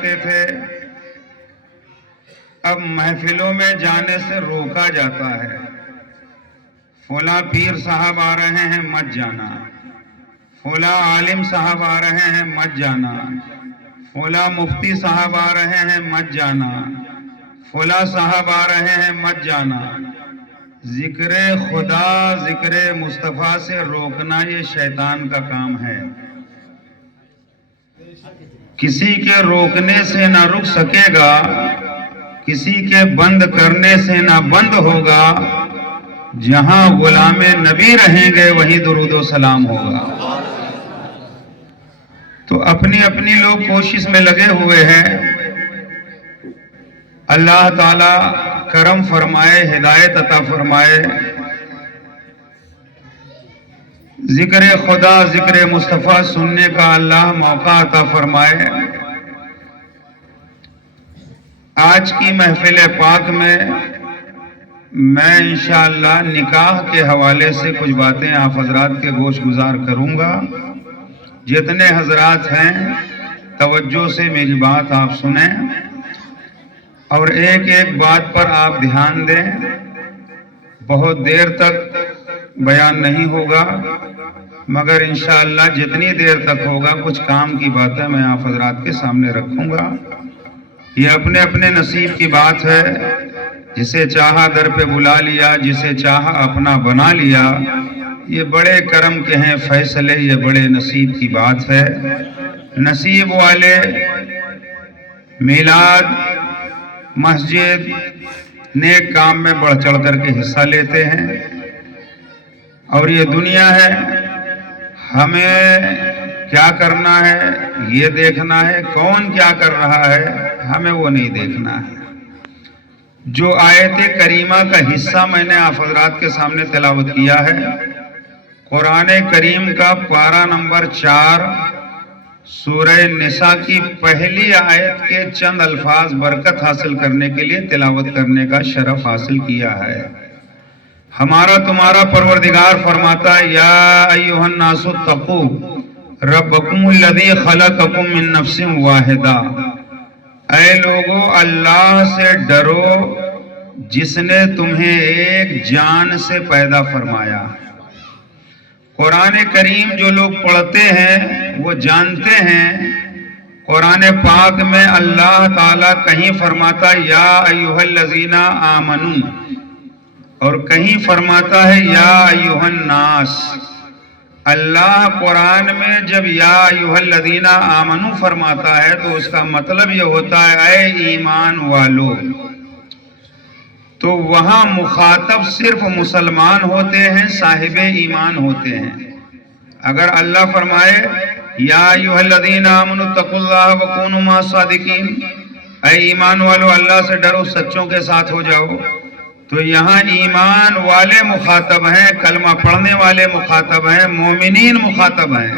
جاتے تھے، اب محفلوں میں جانے سے روکا جاتا ہے۔ فلاں پیر صاحب آ رہے ہیں مت جانا، فلاں عالم صاحب آ رہے ہیں مت جانا، فلاں مفتی صاحب آ رہے ہیں مت جانا، فلاں صاحب آ رہے ہیں مت جانا۔ ذکر خدا، ذکر مصطفیٰ سے روکنا یہ شیطان کا کام ہے۔ کسی کے روکنے سے نہ رک سکے گا، کسی کے بند کرنے سے نہ بند ہوگا۔ جہاں غلام نبی رہیں گے وہیں درود و سلام ہوگا۔ تو اپنی اپنی لوگ کوشش میں لگے ہوئے ہیں۔ اللہ تعالی کرم فرمائے، ہدایت عطا فرمائے، ذکر خدا، ذکر مصطفیٰ سننے کا اللہ موقع عطا فرمائے۔ آج کی محفل پاک میں میں انشاءاللہ نکاح کے حوالے سے کچھ باتیں آپ حضرات کے گوش گزار کروں گا۔ جتنے حضرات ہیں توجہ سے میری بات آپ سنیں اور ایک ایک بات پر آپ دھیان دیں۔ بہت دیر تک بیان نہیں ہوگا، مگر انشاءاللہ جتنی دیر تک ہوگا کچھ کام کی باتیں میں آپ حضرات کے سامنے رکھوں گا۔ یہ اپنے اپنے نصیب کی بات ہے۔ جسے چاہا در پہ بلا لیا، جسے چاہا اپنا بنا لیا۔ یہ بڑے کرم کے ہیں فیصلے، یہ بڑے نصیب کی بات ہے۔ نصیب والے میلاد، مسجد، نیک کام میں بڑھ چڑھ کر کے حصہ لیتے ہیں، اور یہ دنیا ہے، ہمیں کیا کرنا ہے یہ دیکھنا ہے، کون کیا کر رہا ہے ہمیں وہ نہیں دیکھنا ہے۔ جو آیت کریمہ کا حصہ میں نے آپ حضرات کے سامنے تلاوت کیا ہے، قرآن کریم کا پارہ نمبر 4 سورہ نساء کی پہلی آیت کے چند الفاظ برکت حاصل کرنے کے لیے تلاوت کرنے کا شرف حاصل کیا ہے۔ ہمارا تمہارا پروردگار فرماتا ہے، یا ایھا الناس اتقوا ربکم الذی خلقکم من نفس واحدہ، اے لوگو اللہ سے ڈرو جس نے تمہیں ایک جان سے پیدا فرمایا۔ قرآن کریم جو لوگ پڑھتے ہیں وہ جانتے ہیں، قرآن پاک میں اللہ تعالیٰ کہیں فرماتا یا ایھا الذین آمنوا، اور کہیں فرماتا ہے یا ایھا الناس۔ اللہ قرآن میں جب یا ایھا الذین آمنوا فرماتا ہے تو اس کا مطلب یہ ہوتا ہے اے ایمان والو۔ تو وہاں مخاطب صرف مسلمان ہوتے ہیں، صاحب ایمان ہوتے ہیں۔ اگر اللہ فرمائے یا ایھا الذین آمنوا اتقوا اللہ وکونوا مع الصادقین، اے ایمان والو اللہ سے ڈرو، سچوں کے ساتھ ہو جاؤ، تو یہاں ایمان والے مخاطب ہیں، کلمہ پڑھنے والے مخاطب ہیں، مومنین مخاطب ہیں۔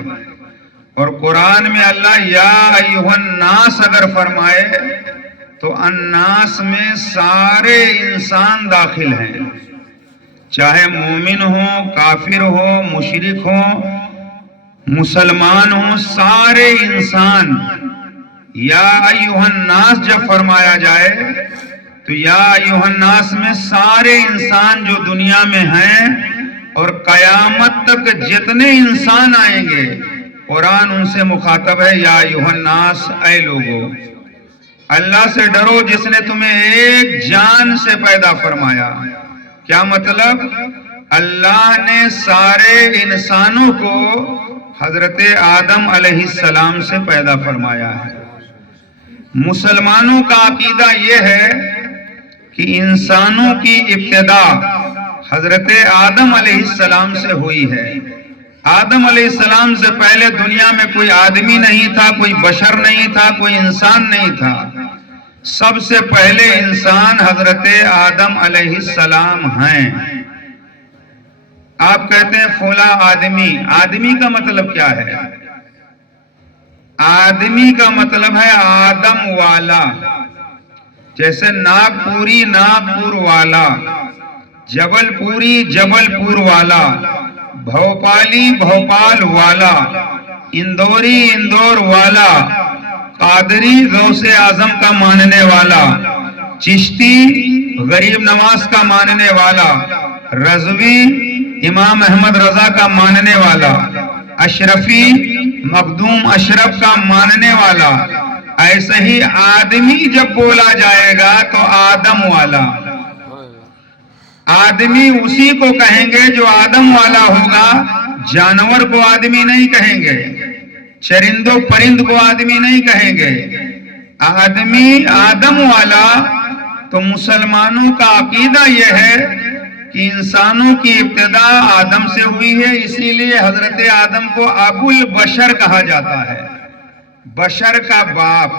اور قرآن میں اللہ یا ایھا الناس اگر فرمائے تو الناس میں سارے انسان داخل ہیں، چاہے مومن ہوں، کافر ہوں، مشرک ہوں، مسلمان ہوں، سارے انسان۔ یا ایھا الناس جب فرمایا جائے تو یا ایھا الناس میں سارے انسان جو دنیا میں ہیں اور قیامت تک جتنے انسان آئیں گے قرآن ان سے مخاطب ہے یا ایھا الناس، اے لوگو اللہ سے ڈرو جس نے تمہیں ایک جان سے پیدا فرمایا۔ کیا مطلب؟ اللہ نے سارے انسانوں کو حضرت آدم علیہ السلام سے پیدا فرمایا ہے۔ مسلمانوں کا عقیدہ یہ ہے کہ انسانوں کی ابتدا حضرت آدم علیہ السلام سے ہوئی ہے۔ آدم علیہ السلام سے پہلے دنیا میں کوئی آدمی نہیں تھا، کوئی بشر نہیں تھا، کوئی انسان نہیں تھا۔ سب سے پہلے انسان حضرت آدم علیہ السلام ہیں۔ آپ کہتے ہیں فلاں آدمی، آدمی کا مطلب کیا ہے؟ آدمی کا مطلب ہے آدم والا، جیسے ناگپوری ناگپور والا، جبل پوری جبل پور والا، بھوپالی بھوپال والا، اندوری اندور والا، قادری غوث اعظم کا ماننے والا، چشتی غریب نواز کا ماننے والا، رضوی امام احمد رضا کا ماننے والا، اشرفی مخدوم اشرف کا ماننے والا، ایسے ہی آدمی جب بولا جائے گا تو آدم والا، آدمی اسی کو کہیں گے جو آدم والا ہوگا، جانور کو آدمی نہیں کہیں گے، چرند و پرند کو آدمی نہیں کہیں گے، آدمی آدم والا۔ تو مسلمانوں کا عقیدہ یہ ہے کہ انسانوں کی ابتدا آدم سے ہوئی ہے، اسی لیے حضرت آدم کو ابو البشر کہا جاتا ہے، بشر کا باپ،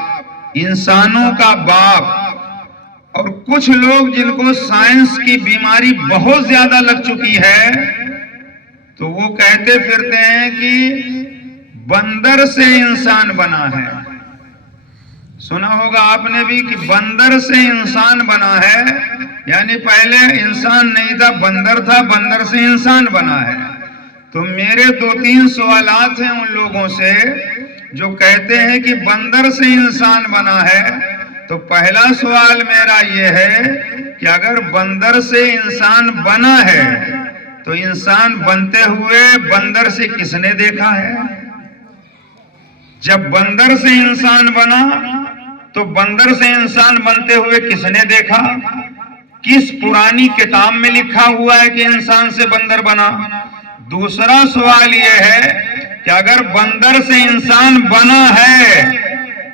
انسانوں کا باپ۔ اور کچھ لوگ جن کو سائنس کی بیماری بہت زیادہ لگ چکی ہے تو وہ کہتے پھرتے ہیں کہ بندر سے انسان بنا ہے۔ سنا ہوگا آپ نے بھی کہ بندر سے انسان بنا ہے، یعنی پہلے انسان نہیں تھا، بندر تھا، بندر سے انسان بنا ہے۔ تو میرے 2-3 سوالات ہیں ان لوگوں سے جو کہتے ہیں کہ بندر سے انسان بنا ہے۔ تو پہلا سوال میرا یہ ہے کہ اگر بندر سے انسان بنا ہے تو انسان بنتے ہوئے بندر سے کس نے دیکھا ہے؟ جب بندر سے انسان بنا تو بندر سے انسان بنتے ہوئے کس نے دیکھا؟ کس پرانی کتاب میں لکھا ہوا ہے کہ انسان سے بندر بنا؟ دوسرا سوال یہ ہے کہ اگر بندر سے انسان بنا ہے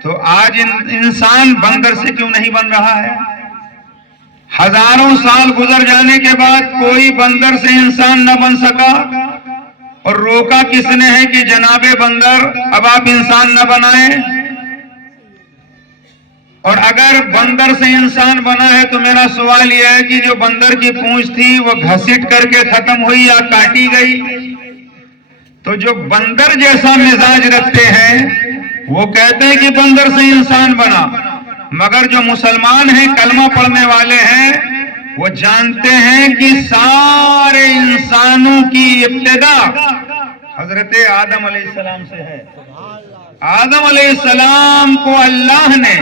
تو آج انسان بندر سے کیوں نہیں بن رہا ہے؟ ہزاروں سال گزر جانے کے بعد کوئی بندر سے انسان نہ بن سکا، اور روکا کس نے ہے کہ جناب بندر اب آپ انسان نہ بنائیں؟ اور اگر بندر سے انسان بنا ہے تو میرا سوال یہ ہے کہ جو بندر کی پونچھ تھی وہ گھسٹ کر کے ختم ہوئی یا کاٹی گئی؟ تو جو بندر جیسا مزاج رکھتے ہیں وہ کہتے ہیں کہ بندر سے انسان بنا، مگر جو مسلمان ہیں، کلمہ پڑھنے والے ہیں، وہ جانتے ہیں کہ سارے انسانوں کی ابتدا حضرت آدم علیہ السلام سے ہے۔ آدم علیہ السلام کو اللہ نے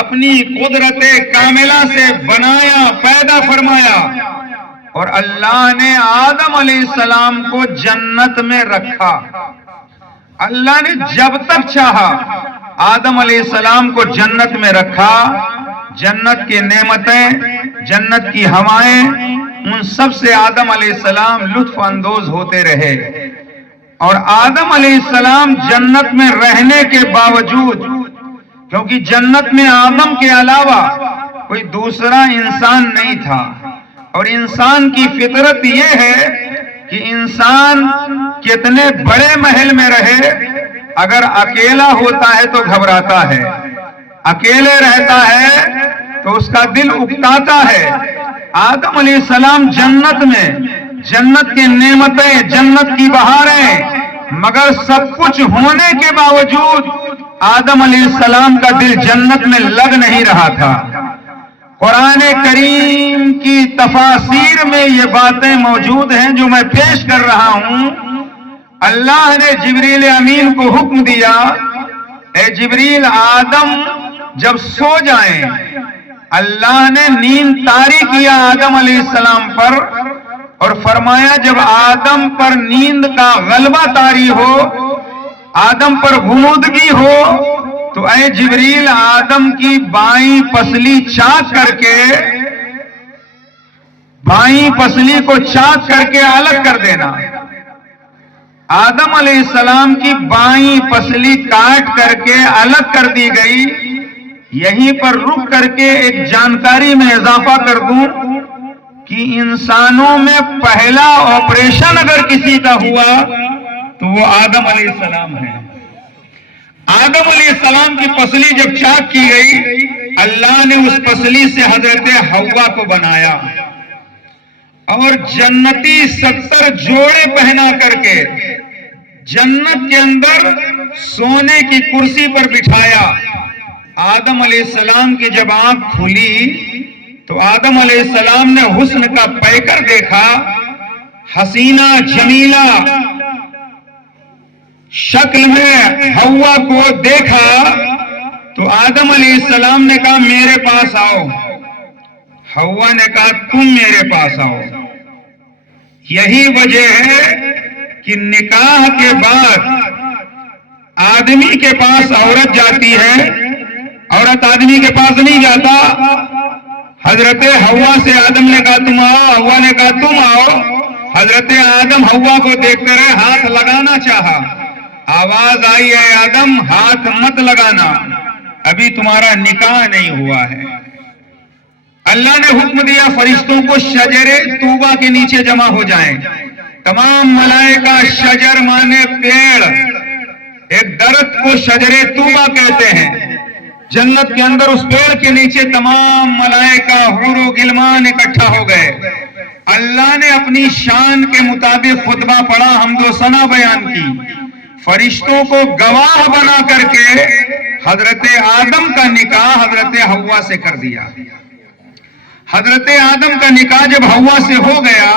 اپنی قدرت کاملہ سے بنایا، پیدا فرمایا، اور اللہ نے آدم علیہ السلام کو جنت میں رکھا۔ اللہ نے جب تک چاہا آدم علیہ السلام کو جنت میں رکھا، جنت کی نعمتیں، جنت کی ہوائیں، ان سب سے آدم علیہ السلام لطف اندوز ہوتے رہے۔ اور آدم علیہ السلام جنت میں رہنے کے باوجود، کیونکہ جنت میں آدم کے علاوہ کوئی دوسرا انسان نہیں تھا، اور انسان کی فطرت یہ ہے کہ انسان کتنے بڑے محل میں رہے، اگر اکیلا ہوتا ہے تو گھبراتا ہے، اکیلے رہتا ہے تو اس کا دل اکتاتا ہے۔ آدم علیہ السلام جنت میں، جنت کی نعمتیں، جنت کی بہاریں، مگر سب کچھ ہونے کے باوجود آدم علیہ السلام کا دل جنت میں لگ نہیں رہا تھا۔ قرآن کریم کی تفاسیر میں یہ باتیں موجود ہیں جو میں پیش کر رہا ہوں۔ اللہ نے جبریل امین کو حکم دیا، اے جبریل، آدم جب سو جائیں، اللہ نے نیند طاری کیا آدم علیہ السلام پر، اور فرمایا جب آدم پر نیند کا غلبہ طاری ہو، آدم پر غنودگی ہو، تو اے جبریل آدم کی بائیں پسلی چاک کر کے، بائیں پسلی کو چاک کر کے الگ کر دینا۔ آدم علیہ السلام کی بائیں پسلی کاٹ کر کے الگ کر دی گئی۔ یہیں پر رک کر کے ایک جانکاری میں اضافہ کر دوں کہ انسانوں میں پہلا آپریشن اگر کسی کا ہوا تو وہ آدم علیہ السلام ہے۔ آدم علیہ السلام کی پسلی جب چاک کی گئی، اللہ نے اس پسلی سے حضرت حوا کو بنایا، اور جنتی 70 جوڑے پہنا کر کے جنت کے اندر سونے کی کرسی پر بٹھایا۔ آدم علیہ السلام کی جب آنکھ کھلی تو آدم علیہ السلام نے حسن کا پیکر دیکھا، حسینہ جمیلہ شکل میں حوا کو دیکھا، آدم علیہ السلام نے کہا میرے پاس آؤ، حوا نے کہا تم میرے پاس آؤ۔ یہی وجہ ہے کہ نکاح کے بعد آدمی کے پاس عورت جاتی ہے، عورت آدمی کے پاس نہیں جاتا۔ حضرت حوا سے آدم نے کہا تم آؤ، حوا نے کہا تم آؤ۔ حضرت آدم حوا کو دیکھتے رہے، ہاتھ لگانا چاہا، آواز آئی ہے آدم ہاتھ مت لگانا، ابھی تمہارا نکاح نہیں ہوا ہے۔ اللہ نے حکم دیا فرشتوں کو شجر طوبہ کے نیچے جمع ہو جائیں۔ تمام ملائکہ، شجر مانے پیڑ، ایک درخت کو شجر طوبہ کہتے ہیں، جنت کے اندر اس پیڑ کے نیچے تمام ملائکہ حور و غلمان اکٹھا ہو گئے۔ اللہ نے اپنی شان کے مطابق خطبہ پڑھا، حمد و ثنا بیان کی، فرشتوں کو گواہ بنا کر کے حضرت آدم کا نکاح حضرت حوا سے کر دیا۔ حضرت آدم کا نکاح جب حوا سے ہو گیا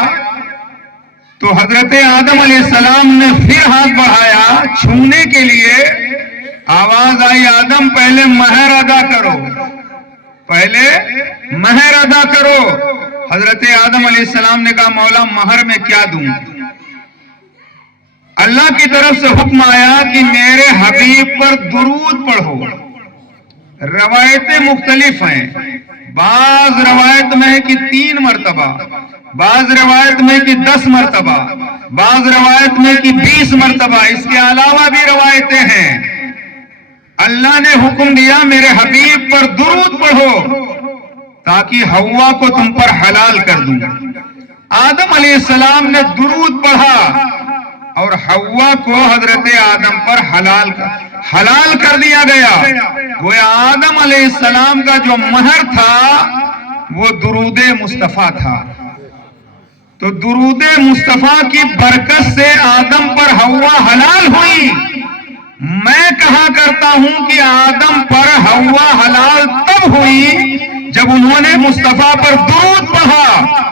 تو حضرت آدم علیہ السلام نے پھر ہاتھ بڑھایا چھونے کے لیے، آواز آئی آدم پہلے مہر ادا کرو، پہلے مہر ادا کرو۔ حضرت آدم علیہ السلام نے کہا مولا مہر میں کیا دوں؟ اللہ کی طرف سے حکم آیا کہ میرے حبیب پر درود پڑھو۔ روایتیں مختلف ہیں، بعض روایت میں ہے کہ 3 مرتبہ، بعض روایت میں کہ 10 مرتبہ، بعض روایت میں کہ 20 مرتبہ، اس کے علاوہ بھی روایتیں ہیں۔ اللہ نے حکم دیا میرے حبیب پر درود پڑھو تاکہ حوا کو تم پر حلال کر دوں۔ آدم علیہ السلام نے درود پڑھا اور حوا کو حضرت آدم پر حلال کر دیا گیا۔ گویا آدم علیہ السلام کا جو مہر تھا وہ درود مصطفیٰ تھا، تو درود مصطفیٰ کی برکت سے آدم پر حوا حلال ہوئی۔ میں کہا کرتا ہوں کہ آدم پر حوا حلال تب ہوئی جب انہوں نے مصطفیٰ پر درود پڑھا۔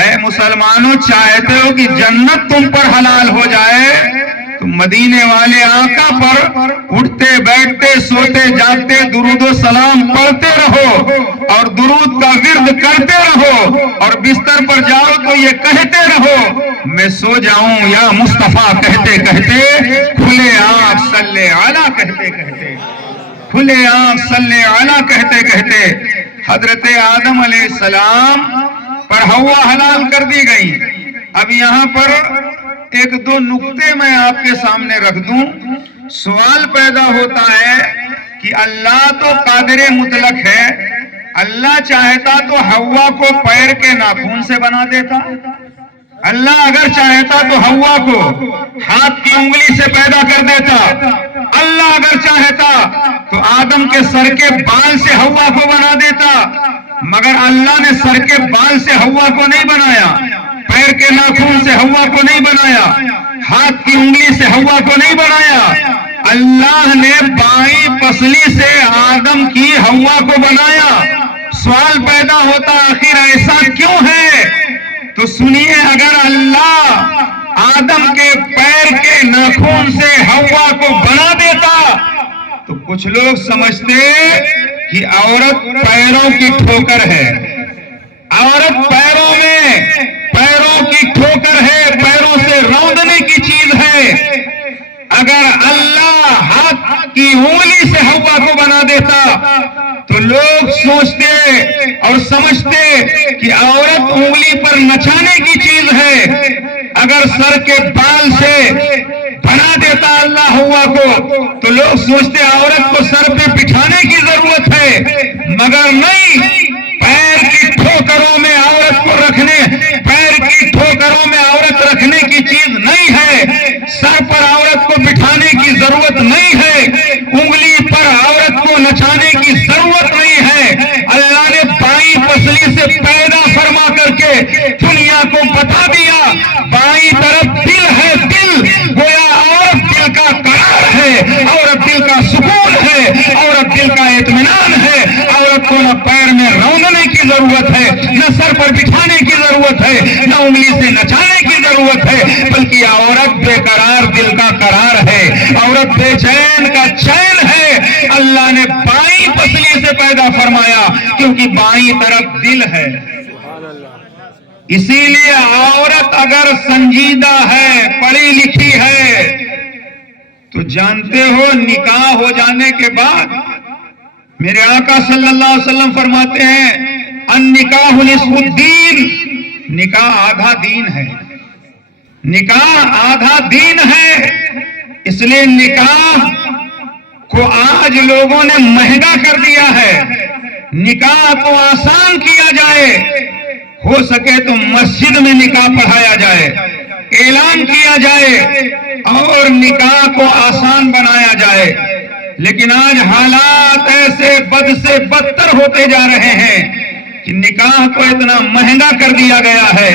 اے مسلمانوں، چاہتے ہو کہ جنت تم پر حلال ہو جائے تو مدینے والے آقا پر اٹھتے بیٹھتے سوتے جاگتے درود و سلام پڑھتے رہو اور درود کا ورد کرتے رہو، اور بستر پر جاؤ تو یہ کہتے رہو میں سو جاؤں یا مصطفیٰ کہتے کہتے، کھلے آنکھ صلی علی کہتے کہتے، کھلے آنکھ صلی علی کہتے کہتے حضرت آدم علیہ السلام پر حوا حلال کر دی گئی۔ اب یہاں پر 1-2 نقطے میں آپ کے سامنے رکھ دوں۔ سوال پیدا ہوتا ہے کہ اللہ تو قادر مطلق ہے، اللہ چاہتا تو حوا کو پیر کے ناخن سے بنا دیتا، اللہ اگر چاہتا تو حوا کو ہاتھ کی انگلی سے پیدا کر دیتا، اللہ اگر چاہتا تو آدم کے سر کے بال سے حوا کو بنا دیتا، مگر اللہ نے سر کے بال سے حوا کو نہیں بنایا، پیر کے ناخن سے حوا کو نہیں بنایا، ہاتھ کی انگلی سے حوا کو نہیں بنایا، اللہ نے بائیں پسلی سے آدم کی حوا کو بنایا۔ سوال پیدا ہوتا آخر ایسا کیوں ہے؟ تو سنیے، اگر اللہ آدم کے پیر کے ناخن سے حوا کو بنا دیتا تو کچھ لوگ سمجھتے کہ عورت پیروں کی ٹھوکر ہے، عورت پیروں کی ٹھوکر ہے، پیروں سے روندنے کی چیز ہے۔ اگر اللہ ہاتھ کی انگلی سے حوا کو بنا دیتا تو لوگ سوچتے اور سمجھتے کہ عورت انگلی پر نچانے کی چیز ہے۔ اگر سر کے بال سے بنا دیتا اللہ حوا کو تو لوگ سوچتے عورت کو سر پہ بٹھانے کی ضرورت ہے، مگر نہیں، پیر کی ٹھوکروں میں عورت کو رکھنے، پیر کی ٹھوکروں میں عورت رکھنے کی چیز نہیں ہے، سر پر عورت کو بٹھانے کی ضرورت نہیں ہے، انگلی پر عورت کو نچانے کی ضرورت نہیں ہے۔ اللہ نے بائیں پسلی سے پیدا فرما کر کے دنیا کو بتا دیا بائیں طرف دل ہے، دل گویا عورت دل کا قرار ہے، عورت دل کا سکون ہے، عورت دل کا اطمینان ہے، عورت کو نہ پیر میں روندنے کی ضرورت ہے، نہ سر پر بٹھانے کی ضرورت ہے، نہ انگلی سے نچانے کی ضرورت ہے، بلکہ عورت بے قرار دل کا قرار ہے، عورت بے چین کا چین ہے۔ اللہ نے بائیں سے پیدا فرمایا کیونکہ بائیں طرف دل ہے. اسی لیے عورت اگر سنجیدہ ہے, پڑھی لکھی ہے, تو جانتے ہو نکاح ہو جانے کے بعد میرے آقا صلی اللہ علیہ وسلم فرماتے ہیں النکاح نصف الدین, نکاح آدھا دین ہے. نکاح آدھا دین ہے. اس لیے نکاح کو آج لوگوں نے مہنگا کر دیا ہے. نکاح کو آسان کیا جائے, ہو سکے تو مسجد میں نکاح پڑھایا جائے, اعلان کیا جائے اور نکاح کو آسان بنایا جائے. لیکن آج حالات ایسے بد سے بدتر ہوتے جا رہے ہیں کہ نکاح کو اتنا مہنگا کر دیا گیا ہے.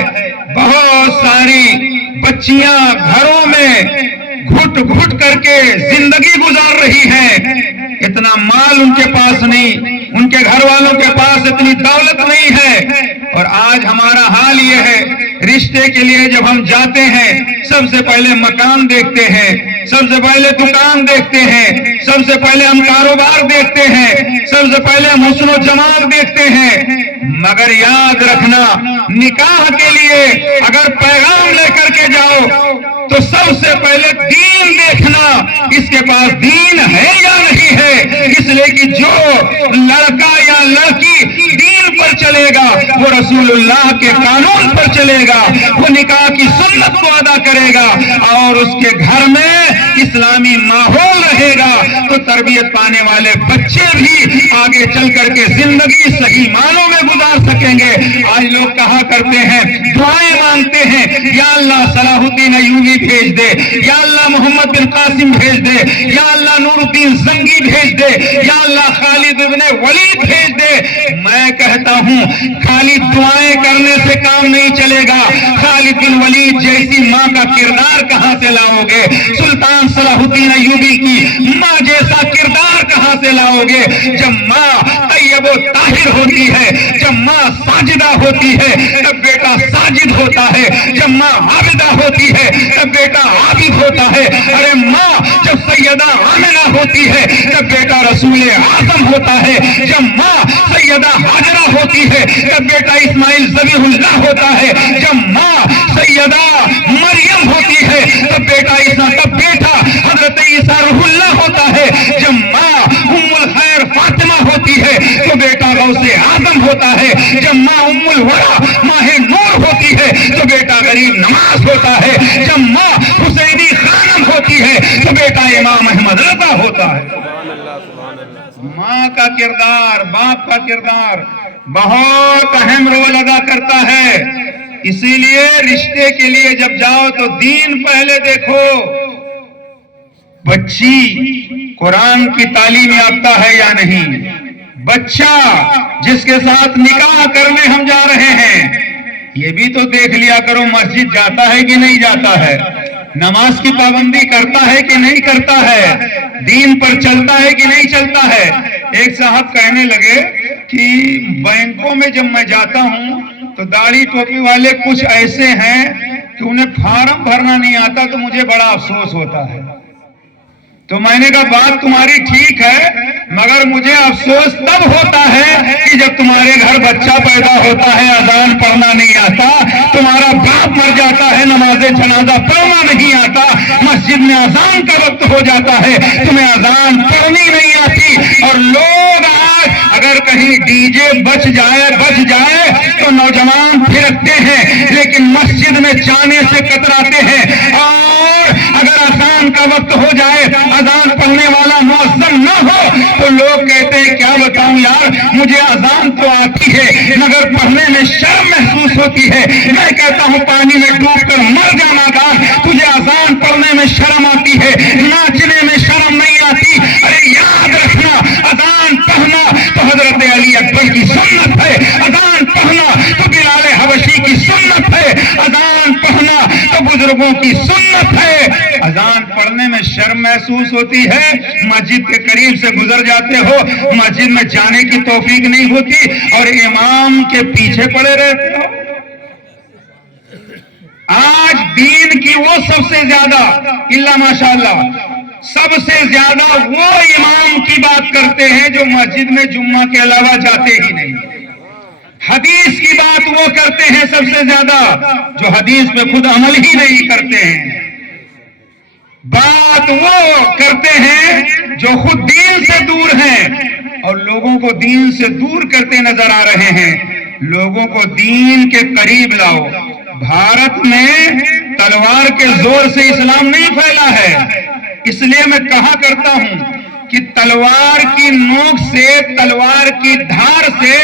بہت ساری بچیاں گھروں میں گھٹ گھٹ کر کے زندگی گزار رہی ہیں. اتنا مال ان کے پاس نہیں, ان کے گھر والوں کے پاس اتنی دولت نہیں ہے. اور آج ہمارا حال یہ ہے, رشتے کے لیے جب ہم جاتے ہیں سب سے پہلے مکان دیکھتے ہیں, سب سے پہلے دکان دیکھتے ہیں, سب سے پہلے ہم کاروبار دیکھتے ہیں, سب سے پہلے ہم حسن و جمال دیکھتے ہیں. مگر یاد رکھنا, نکاح کے لیے اگر پیغام لے کر کے جاؤ تو سب سے پہلے دین دیکھنا, اس کے پاس دین ہے یا نہیں ہے. اس لیے کہ جو لڑکا یا لڑکی دین پر چلے گا وہ رسول اللہ کے قانون پر چلے گا, وہ نکاح کی سنت کو ادا کرے گا اور اس کے گھر میں اسلامی ماحول رہے گا تو تربیت پانے والے بچے بھی آگے چل کر کے زندگی صحیح معنوں میں گزار سکیں گے. آج لوگ کہا کرتے ہیں, دعائیں مانگتے ہیں, یا اللہ صلاح الدین ایوبی بھیج دے, یا اللہ محمد بن قاسم بھیج دے, یا اللہ نور الدین زنگی بھیج دے, یا اللہ خالد ابن ولید بھیج دے. میں کہتا ہوں خالی دعائیں کرنے سے کام نہیں چلے گا. خالد بن ولید جیسی ماں کا کردار کہاں سے لاؤ گے؟ سلطان صلاح الدین ایوبی کی ماں جیسا کردار کہاں سے لاؤ گے؟ جب ماں طیب و طاہر ہوتی ہے, جب ماں ساجدہ ہوتی ہے تب بیٹا ساجد ہوتا ہے, جب ماں عابدہ ہوتی ہے تب بیٹا عابد ہوتا ہے. ارے ماں جب سیدہ آمنہ ہوتی ہے تب بیٹا رسول اعظم ہوتا ہے, جب ماں سیدہ حاجرہ ہوتی ہے تب بیٹا اسماعیل ذبیح اللہ ہوتا ہے, جب ماں سیدہ مریم ہوتی ہے تب بیٹا عیسیٰ, تب بیٹا حضرت عیسیٰ روح اللہ ہوتا ہے, جب ماں ام الخیر فاطمہ ہوتی ہے تو بیٹا غوث اعظم ہوتا ہے, جب ماں ام الورا ماہ نور ہوتی ہے تو بیٹا غریب نواز ہوتا ہے, جب ماں حسینی خانم ہوتی ہے تو بیٹا امام احمد رضا ہوتا ہے. ماں کا کردار, باپ کا کردار بہت اہم رول ادا کرتا ہے. اسی لیے رشتے کے لیے جب جاؤ تو دین پہلے دیکھو. بچی قرآن کی تعلیم یافتہ ہے یا نہیں؟ بچہ جس کے ساتھ نکاح کرنے ہم جا رہے ہیں یہ بھی تو دیکھ لیا کرو مسجد جاتا ہے کہ نہیں جاتا ہے, نماز کی پابندی کرتا ہے کہ نہیں کرتا ہے, دین پر چلتا ہے کہ نہیں چلتا ہے. ایک صاحب کہنے لگے کہ بینکوں میں جب میں جاتا ہوں تو داڑھی ٹوپی والے کچھ ایسے ہیں کہ انہیں فارم بھرنا نہیں آتا تو مجھے بڑا افسوس ہوتا ہے. تو میں نے کہا بات تمہاری ٹھیک ہے مگر مجھے افسوس تب ہوتا ہے کہ جب تمہارے گھر بچہ پیدا ہوتا ہے اذان پڑھنا نہیں آتا, تمہارا باپ مر جاتا ہے نماز جنازہ پڑھنا نہیں آتا, مسجد میں اذان کا وقت ہو جاتا ہے تمہیں اذان پڑھنی نہیں آتی. اور لوگ آج اگر کہیں ڈی جے بچ جائے تو نوجوان پھرکتے ہیں لیکن مسجد میں جانے سے کتراتے ہیں. اور اگر اذان کا وقت ہو جائے, اذان پڑھنے والا مؤذن نہ ہو تو لوگ کہتے ہیں کیا بتاؤں یار, مجھے اذان تو آتی ہے مگر پڑھنے میں شرم محسوس ہوتی ہے. میں کہتا ہوں پانی میں ڈوب کر مر جانا گا, تجھے اذان پڑھنے میں شرم آتی ہے, ناچنے میں شرم نہیں آتی. ارے یاد رکھنا, اذان پڑھنا تو حضرت علی اکبر کی سنت ہے, اذان پڑھنا تو بلال حبشی کی سنت ہے, اذان پڑھنا تو بزرگوں کی سنت ہے. اذان پڑھنے میں شرم محسوس ہوتی ہے, مسجد کے قریب سے گزر جاتے ہو, مسجد میں جانے کی توفیق نہیں ہوتی اور امام کے پیچھے پڑے رہتے ہو. آج دین کی وہ سب سے زیادہ الا ماشاءاللہ سب سے زیادہ وہ امام کی بات کرتے ہیں جو مسجد میں جمعہ کے علاوہ جاتے ہی نہیں. حدیث کی بات وہ کرتے ہیں سب سے زیادہ جو حدیث پہ خود عمل ہی نہیں کرتے ہیں. بات وہ کرتے ہیں جو خود دین سے دور ہیں اور لوگوں کو دین سے دور کرتے نظر آ رہے ہیں. لوگوں کو دین کے قریب لاؤ. بھارت میں تلوار کے زور سے اسلام نہیں پھیلا ہے. اس لیے میں کہا کرتا ہوں کہ تلوار کی نوک سے، تلوار کی دھار سے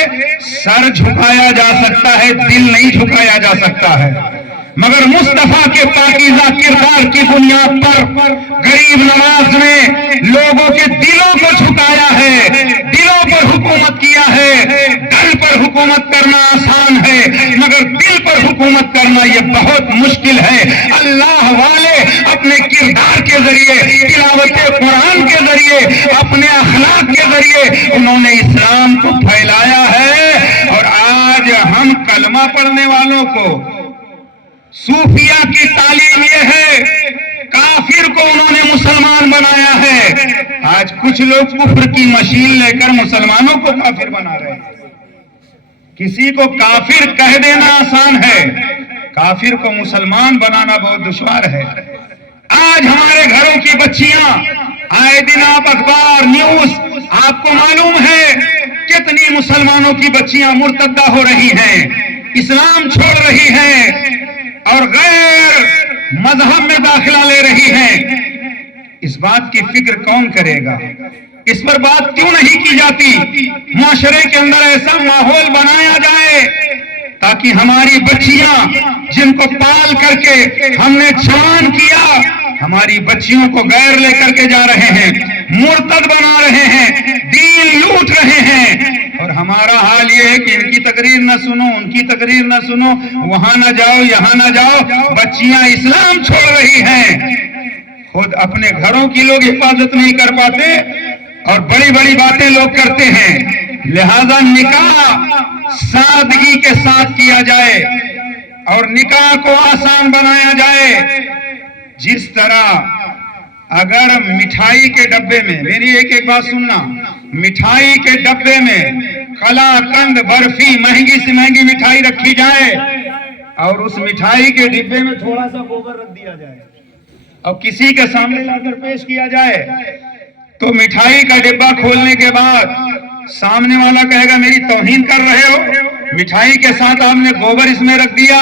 سر جھکایا جا سکتا ہے، دل نہیں جھکایا جا سکتا ہے. مگر مصطفیٰ کے پاکیزہ کردار کی بنیاد پر غریب نواز نے لوگوں کے دلوں کو جھکایا ہے، دلوں پر حکومت کیا ہے. دل پر حکومت کرنا آسان ہے مگر دل پر حکومت کرنا یہ بہت مشکل ہے. اللہ والے اپنے کردار کے ذریعے، تلاوت قرآن کے ذریعے، اپنے اخلاق کے ذریعے انہوں نے اسلام کو پھیلایا ہے. اور آج ہم کلمہ پڑھنے والوں کو، صوفیہ کی تعلیم یہ ہے، کافر کو انہوں نے مسلمان بنایا ہے. آج کچھ لوگ کفر کی مشین لے کر مسلمانوں کو کافر بنا رہے ہیں. کسی کو کافر کہہ دینا آسان ہے، کافر کو مسلمان بنانا بہت دشوار ہے. آج ہمارے گھروں کی بچیاں آئے دن آپ اخبار نیوز آپ کو معلوم ہے کتنی مسلمانوں کی بچیاں مرتدہ ہو رہی ہیں، اسلام چھوڑ رہی ہیں اور غیر مذہب میں داخلہ لے رہی ہیں. اس بات کی فکر کون کرے گا؟ اس پر بات کیوں نہیں کی جاتی؟ معاشرے کے اندر ایسا ماحول بنایا جائے تاکہ ہماری بچیاں جن کو پال کر کے ہم نے جوان کیا، ہماری بچیوں کو غیر لے کر کے جا رہے ہیں، مرتد بنا رہے ہیں، دین لوٹ رہے ہیں. اور ہمارا حال یہ ہے کہ ان کی تقریر نہ سنو، ان کی تقریر نہ سنو، وہاں نہ جاؤ، یہاں نہ جاؤ. بچیاں اسلام چھوڑ رہی ہیں. خود اپنے گھروں کی لوگ حفاظت نہیں کر پاتے اور بڑی بڑی باتیں لوگ کرتے ہیں. لہذا نکاح سادگی کے ساتھ کیا جائے اور نکاح کو آسان بنایا جائے. جس طرح اگر مٹھائی کے ڈبے میں، میری ایک بات سننا، مٹھائی کے ڈبے میں کلا کند برفی مہنگی سے مہنگی مٹھائی رکھی جائے اور اس مٹھائی کے ڈبے میں تھوڑا سا گوبر رکھ دیا جائے اور کسی کے سامنے لا کر پیش کیا جائے تو مٹھائی کا ڈبہ کھولنے کے بعد سامنے والا کہے گا میری توہین کر رہے ہو. مٹھائی کے ساتھ آپ نے گوبر اس میں رکھ دیا.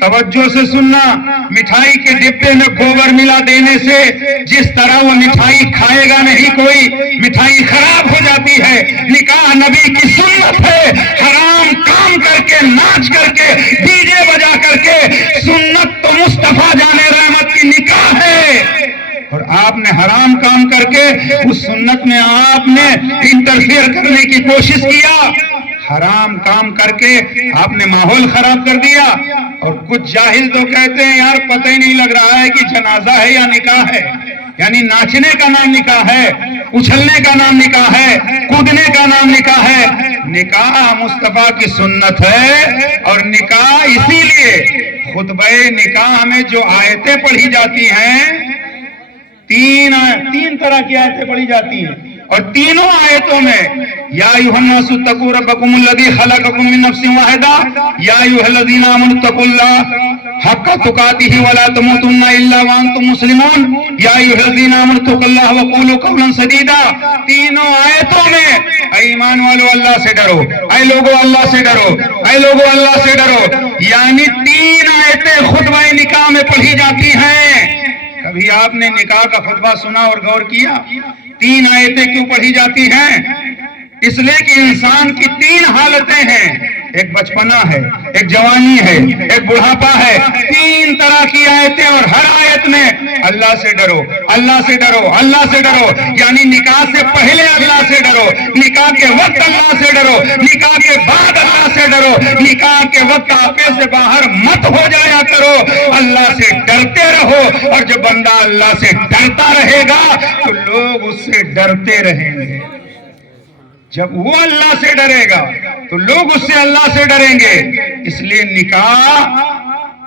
توجہ سے سننا، مٹھائی کے ڈبے میں گوبر ملا دینے سے جس طرح وہ مٹھائی کھائے گا نہیں کوئی، مٹھائی خراب ہو جاتی ہے. نکاح نبی کی سنت ہے. حرام کام کر کے، ناچ کر کے، ڈی جے بجا کر کے، سنت تو مصطفیٰ جان رحمت کی نکاح ہے. اور آپ نے حرام کام کر کے اس سنت میں آپ نے انٹرفیئر کرنے کی کوشش کیا. حرام کام کر کے آپ نے ماحول خراب کر دیا. اور کچھ جاہل تو کہتے ہیں یار پتہ ہی نہیں لگ رہا ہے کہ جنازہ ہے یا نکاح ہے. یعنی ناچنے کا نام نکاح ہے، اچھلنے کا نام نکاح ہے، کودنے کا نام نکاح ہے. نکاح مصطفیٰ کی سنت ہے. اور نکاح اسی لیے خطبہ نکاح میں جو آیتیں پڑھی جاتی ہیں، تین طرح کی آیتیں پڑھی جاتی ہیں اور تینوں آیتوں میں یا ایھا الناس اتقوا ربکم الذی خلقکم من نفس واحدہ، یا ایھا الذین آمنوا اتقوا اللہ حق تقاتہ ولا تموتن الا وانتم مسلمون، یا ایھا الذین آمنوا اتقوا اللہ وقولوا قولا سدیدا. تینوں آیتوں میں اے ایمان والو اللہ سے ڈرو، اے لوگو اللہ سے ڈرو، اے لوگو اللہ سے ڈرو. یعنی تین آیتیں خطبہ نکاح میں پڑھی جاتی ہیں. کبھی آپ نے نکاح کا خطبہ سنا اور غور کیا تین آیتیں کیوں پڑھی جاتی ہیں؟ اس لیے کہ انسان کی تین حالتیں ہیں، ایک بچپنا ہے، ایک جوانی ہے، ایک بڑھاپا ہے. تین طرح کی آیتیں اور ہر آیت میں اللہ سے ڈرو، اللہ سے ڈرو، اللہ سے ڈرو. یعنی نکاح سے پہلے اللہ سے ڈرو، نکاح کے وقت اللہ سے ڈرو، نکاح کے بعد اللہ سے ڈرو. نکاح کے وقت آپے سے باہر مت ہو جایا کرو، اللہ سے ڈرتے رہو. اور جب بندہ اللہ سے ڈرتا رہے گا تو لوگ اس سے ڈرتے رہیں گے. جب وہ اللہ سے ڈرے گا تو لوگ اس سے اللہ سے ڈریں گے. اس لیے نکاح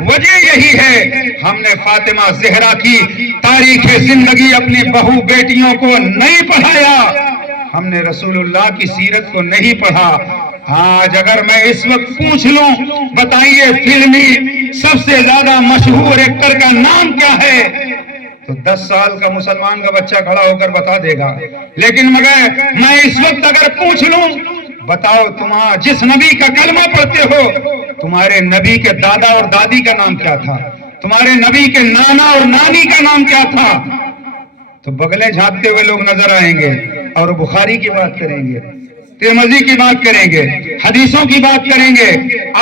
وجہ یہی ہے ہم نے فاطمہ زہرا کی تاریخ زندگی اپنی بہو بیٹیوں کو نہیں پڑھایا، ہم نے رسول اللہ کی سیرت کو نہیں پڑھا۔ آج اگر میں اس وقت پوچھ لوں بتائیے فلمی سب سے زیادہ مشہور ایکٹر کا نام کیا ہے، تو 10 سال کا مسلمان کا بچہ کھڑا ہو کر بتا دے گا۔ لیکن مگر میں اس وقت اگر پوچھ لوں بتاؤ تمہارا جس نبی کا کلمہ پڑھتے ہو تمہارے نبی کے دادا اور دادی کا نام کیا تھا، تمہارے نبی کے نانا اور نانی کا نام کیا تھا، تو بغلیں جھانکتے ہوئے لوگ نظر آئیں گے اور بخاری کی بات کریں گے، ترمذی کی بات کریں گے، حدیثوں کی بات کریں گے،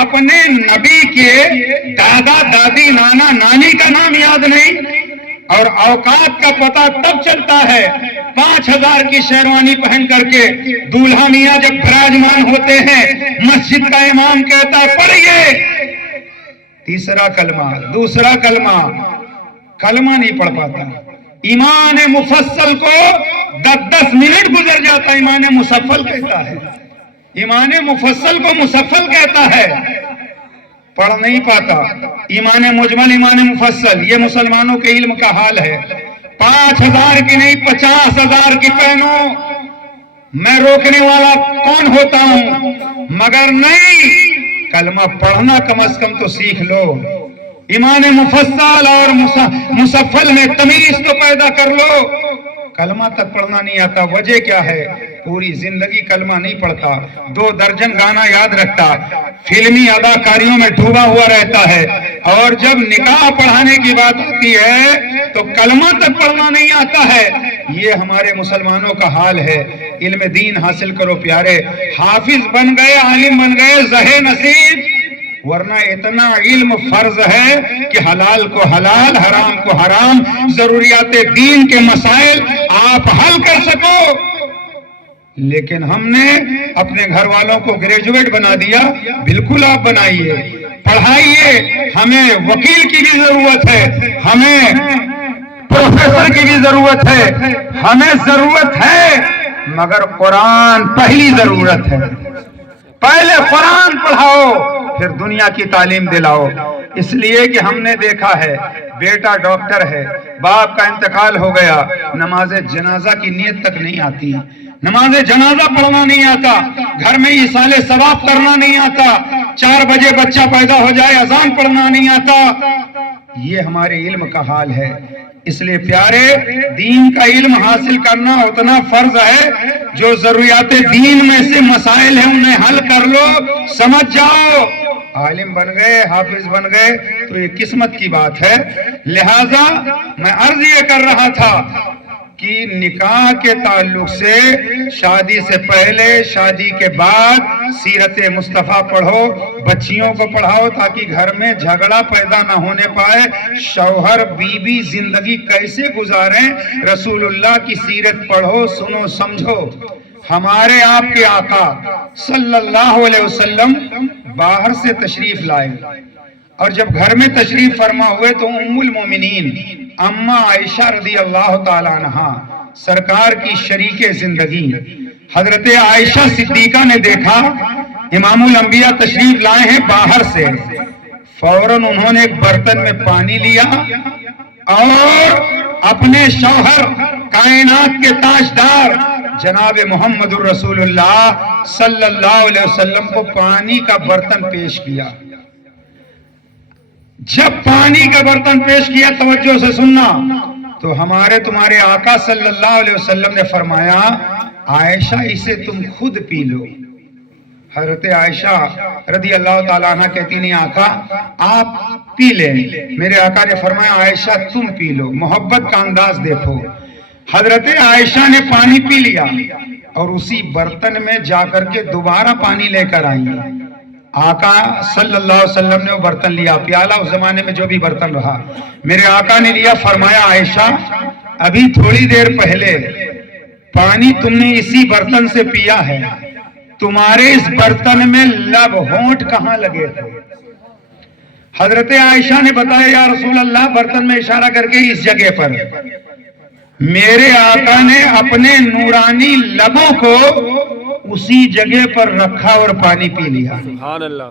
اپنے نبی کے دادا دادی نانا نانی کا نام یاد نہیں۔ اور اوقات کا پتہ تب چلتا ہے 5000 کی شیروانی پہن کر کے دولہا میاں جب براجمان ہوتے ہیں، مسجد کا امام کہتا ہے پڑھیے تیسرا کلمہ، دوسرا کلمہ، کلمہ نہیں پڑھ پاتا۔ ایمان مفصل کو 10 منٹ گزر جاتا، ایمان مصفل کہتا ہے، ایمان مفصل کو مصفل کہتا ہے، پڑھ نہیں پاتا۔ ایمان مجمل، ایمان مفصل، یہ مسلمانوں کے علم کا حال ہے۔ 5000 کی نہیں 50,000 کی پہنو، میں روکنے والا کون ہوتا ہوں، مگر نہیں، کلمہ پڑھنا کم از کم تو سیکھ لو۔ ایمان مفصل اور مصفل میں تمیز تو پیدا کر لو۔ کلمہ تک پڑھنا نہیں آتا، وجہ کیا ہے؟ پوری زندگی کلمہ نہیں پڑھتا، 2 درجن گانا یاد رکھتا، فلمی اداکاریوں میں ڈوبا ہوا رہتا ہے، اور جب نکاح پڑھانے کی بات آتی ہے تو کلمہ تک پڑھنا نہیں آتا ہے۔ یہ ہمارے مسلمانوں کا حال ہے۔ علم دین حاصل کرو پیارے، حافظ بن گئے، عالم بن گئے، زہے نصیب، ورنہ اتنا علم فرض ہے کہ حلال کو حلال، حرام کو حرام، ضروریات دین کے مسائل آپ حل کر سکو۔ لیکن ہم نے اپنے گھر والوں کو گریجویٹ بنا دیا، بالکل آپ بنائیے، پڑھائیے، ہمیں وکیل کی بھی ضرورت ہے، ہمیں پروفیسر کی بھی ضرورت ہے، ہمیں ضرورت ہے، مگر قرآن پہلی ضرورت ہے۔ پہلے قرآن پڑھاؤ پھر دنیا کی تعلیم دلاؤ۔ اس لیے کہ ہم نے دیکھا ہے بیٹا ڈاکٹر ہے، باپ کا انتقال ہو گیا، نماز جنازہ کی نیت تک نہیں آتی، نماز جنازہ پڑھنا نہیں آتا، گھر میں ایصال ثواب کرنا نہیں آتا، 4 بجے بچہ پیدا ہو جائے اذان پڑھنا نہیں آتا۔ یہ ہمارے علم کا حال ہے۔ اس لیے پیارے، دین کا علم حاصل کرنا اتنا فرض ہے، جو ضروریات دین میں سے مسائل ہیں انہیں حل کر لو، سمجھ جاؤ، عالم بن گئے، حافظ بن گئے تو یہ قسمت کی بات ہے۔ لہذا میں عرض یہ کر رہا تھا کہ نکاح کے تعلق سے شادی سے پہلے، شادی کے بعد سیرت مصطفیٰ پڑھو، بچیوں کو پڑھاؤ تاکہ گھر میں جھگڑا پیدا نہ ہونے پائے، شوہر بیوی زندگی کیسے گزاریں، رسول اللہ کی سیرت پڑھو، سنو سمجھو۔ ہمارے آپ کے آقا صلی اللہ علیہ وسلم باہر سے تشریف لائے، اور جب گھر میں تشریف فرما ہوئے تو ام المومنین اما عائشہ رضی اللہ تعالی عنہا سرکار کی شریک زندگی حضرت عائشہ صدیقہ نے دیکھا امام الانبیاء تشریف لائے ہیں باہر سے، فوراً انہوں نے ایک برتن میں پانی لیا اور اپنے شوہر کائنات کے تاجدار جناب محمد الرسول اللہ صلی اللہ علیہ وسلم کو پانی کا برتن پیش کیا۔ جب پانی کا برتن پیش کیا، توجہ سے سننا، تو ہمارے تمہارے آقا صلی اللہ علیہ وسلم نے فرمایا عائشہ اسے تم خود پی لو۔ حضرت عائشہ رضی اللہ تعالیٰ عنہ کہتی نہیں آقا آپ پی لیں، میرے آقا نے فرمایا عائشہ تم پی لو۔ محبت کا انداز دیکھو، حضرت عائشہ نے پانی پی لیا اور اسی برتن میں جا کر کے دوبارہ پانی لے کر آئی۔ آقا صلی اللہ علیہ وسلم نے وہ برتن لیا، پیالہ اس زمانے میں جو بھی برتن رہا، میرے آقا نے لیا، فرمایا عائشہ ابھی تھوڑی دیر پہلے پانی تم نے اسی برتن سے پیا ہے، تمہارے اس برتن میں لب ہونٹ کہاں لگے تھے؟ حضرت عائشہ نے بتایا یا رسول اللہ، برتن میں اشارہ کر کے اس جگہ پر، میرے آقا نے اپنے نورانی لبوں کو اسی جگہ پر رکھا اور پانی پی لیا۔ سبحان اللہ۔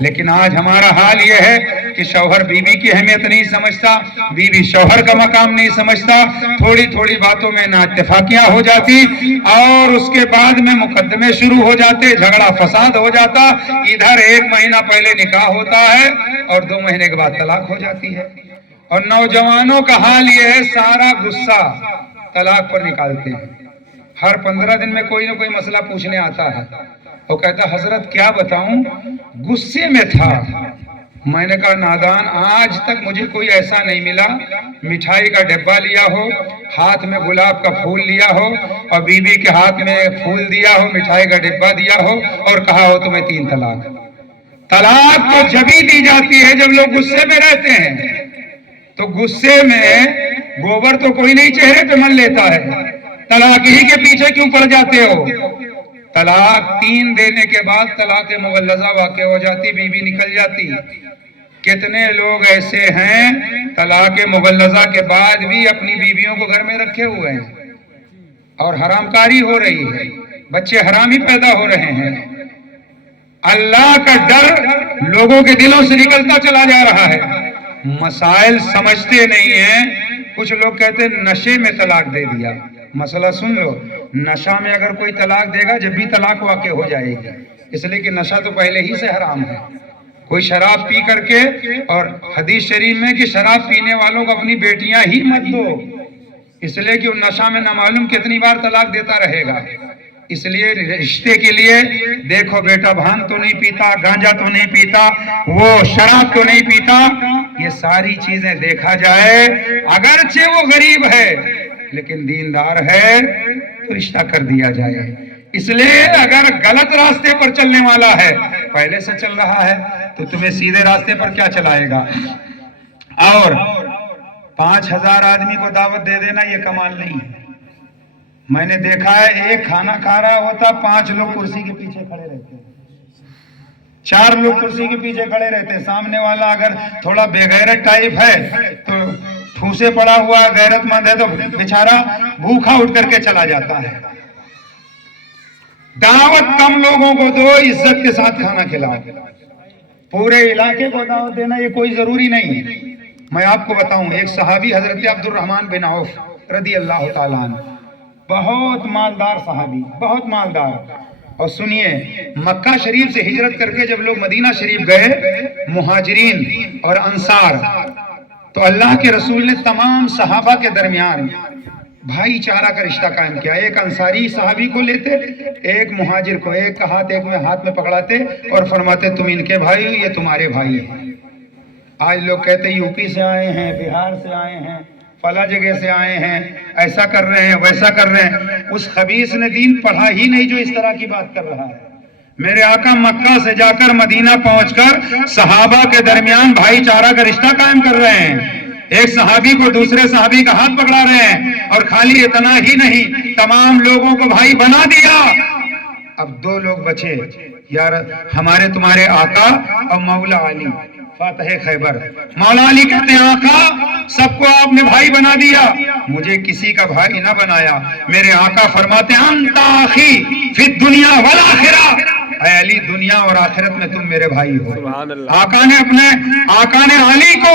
لیکن آج ہمارا حال یہ ہے کہ شوہر بیوی کی اہمیت نہیں سمجھتا، بیوی شوہر کا مقام نہیں سمجھتا، تھوڑی تھوڑی باتوں میں نااتفاقیاں ہو جاتی اور اس کے بعد میں مقدمے شروع ہو جاتے، جھگڑا فساد ہو جاتا، ادھر 1 مہینہ پہلے نکاح ہوتا ہے اور 2 مہینے کے بعد طلاق ہو جاتی ہے۔ اور نوجوانوں کا حال یہ ہے، سارا غصہ طلاق پر نکالتے ہیں۔ ہر 15 دن میں کوئی نہ کوئی مسئلہ پوچھنے آتا ہے، وہ کہتا حضرت کیا بتاؤں، غصے میں تھا۔ میں نے کہا نادان، آج تک مجھے کوئی ایسا نہیں ملا مٹھائی کا ڈبہ لیا ہو، ہاتھ میں گلاب کا پھول لیا ہو اور بیوی کے ہاتھ میں پھول دیا ہو، مٹھائی کا ڈبہ دیا ہو اور کہا ہو تمہیں 3 طلاق۔ طلاق تو جبھی دی جاتی ہے جب لوگ غصے میں رہتے ہیں، تو غصے میں گوبر تو کوئی نہیں چہرے پہ مل لیتا ہے، طلاق ہی کے پیچھے کیوں پڑ جاتے ہو؟ طلاق 3 دینے کے بعد طلاق مغلظہ واقع ہو جاتی، بیوی نکل جاتی۔ کتنے لوگ ایسے ہیں طلاق مغلظہ کے بعد بھی اپنی بیویوں کو گھر میں رکھے ہوئے ہیں اور حرام کاری ہو رہی ہے، بچے حرامی پیدا ہو رہے ہیں۔ اللہ کا ڈر لوگوں کے دلوں سے نکلتا چلا جا رہا ہے، مسائل سمجھتے نہیں ہیں۔ کچھ لوگ کہتے ہیں نشے میں طلاق دے دیا۔ مسئلہ سن لو، نشہ میں اگر کوئی طلاق دے گا جب بھی طلاق واقع ہو جائے گی، اس لیے کہ نشہ تو پہلے ہی سے حرام ہے۔ کوئی شراب پی کر کے، اور حدیث شریف میں کہ شراب پینے والوں کو اپنی بیٹیاں ہی مت دو، اس لیے کہ وہ نشہ میں نہ معلوم کتنی بار طلاق دیتا رہے گا۔ اس لیے رشتے کے لیے دیکھو بیٹا بھانگ تو نہیں پیتا، گانجا تو نہیں پیتا، وہ شراب تو نہیں پیتا، یہ ساری چیزیں دیکھا جائے، اگرچہ وہ غریب ہے لیکن دیندار ہے تو رشتہ کر دیا جائے۔ اس لیے اگر غلط راستے پر چلنے والا ہے، پہلے سے چل رہا ہے، تو تمہیں سیدھے راستے پر کیا چلائے گا؟ اور 5000 آدمی کو دعوت دے دینا یہ کمال نہیں ہے۔ میں نے دیکھا ہے ایک کھانا کھا رہا ہوتا، 5 لوگ کرسی کے پیچھے کھڑے رہتے ہیں، 4 لوگ کرسی کے پیچھے کھڑے رہتے ہیں۔ سامنے والا اگر تھوڑا بے غیرت ٹائپ ہے تو ٹھوسے پڑا ہوا غیرت مند ہے تو بیچارہ بھوکا اٹھ کر کے چلا جاتا ہے۔ دعوت کم لوگوں کو دو، عزت کے ساتھ کھانا کھلاؤ۔ پورے علاقے کو دعوت دینا یہ کوئی ضروری نہیں ہے۔ میں آپ کو بتاؤں، ایک صحابی حضرت عبد الرحمن بن عوف رضی اللہ تعالیٰ عنہ، بہت مالدار صحابی، بہت مالدار۔ اور سنیے، مکہ شریف سے ہجرت کر کے جب لوگ مدینہ شریف گئے، مہاجرین اور انصار، تو اللہ کے رسول نے تمام صحابہ کے درمیان بھائی چارہ کا رشتہ قائم کیا۔ ایک انصاری صحابی کو لیتے، ایک مہاجر کو، ایک کا ہاتھ میں پکڑاتے اور فرماتے تم ان کے بھائی ہو، یہ تمہارے بھائی ہیں۔ آج لوگ کہتے ہیں یو پی سے آئے ہیں، بہار سے آئے ہیں، فلاں جگہ سے آئے ہیں، ایسا کر رہے ہیں، ویسا کر رہے ہیں۔ اس خبیث نے دین پڑھا ہی نہیں جو اس طرح کی بات کر رہا ہے۔ میرے آقا مکہ سے جا کر مدینہ پہنچ کر صحابہ کے درمیان بھائی چارہ کا رشتہ قائم کر رہے ہیں۔ ایک صحابی کو دوسرے صحابی کا ہاتھ پکڑا رہے ہیں، اور خالی اتنا ہی نہیں، تمام لوگوں کو بھائی بنا دیا۔ اب 2 لوگ بچے، یار ہمارے تمہارے آقا اور مولا علی فاتح خیبر۔ مولا علی کہتے ہیں آقا سب کو آپ نے بھائی بنا دیا، مجھے کسی کا بھائی نہ بنایا۔ میرے آقا فرماتے ہیں انت اخی فی الدنیا والآخرہ، اے علی دنیا اور آخرت میں تم میرے بھائی ہو۔ آقا نے علی کو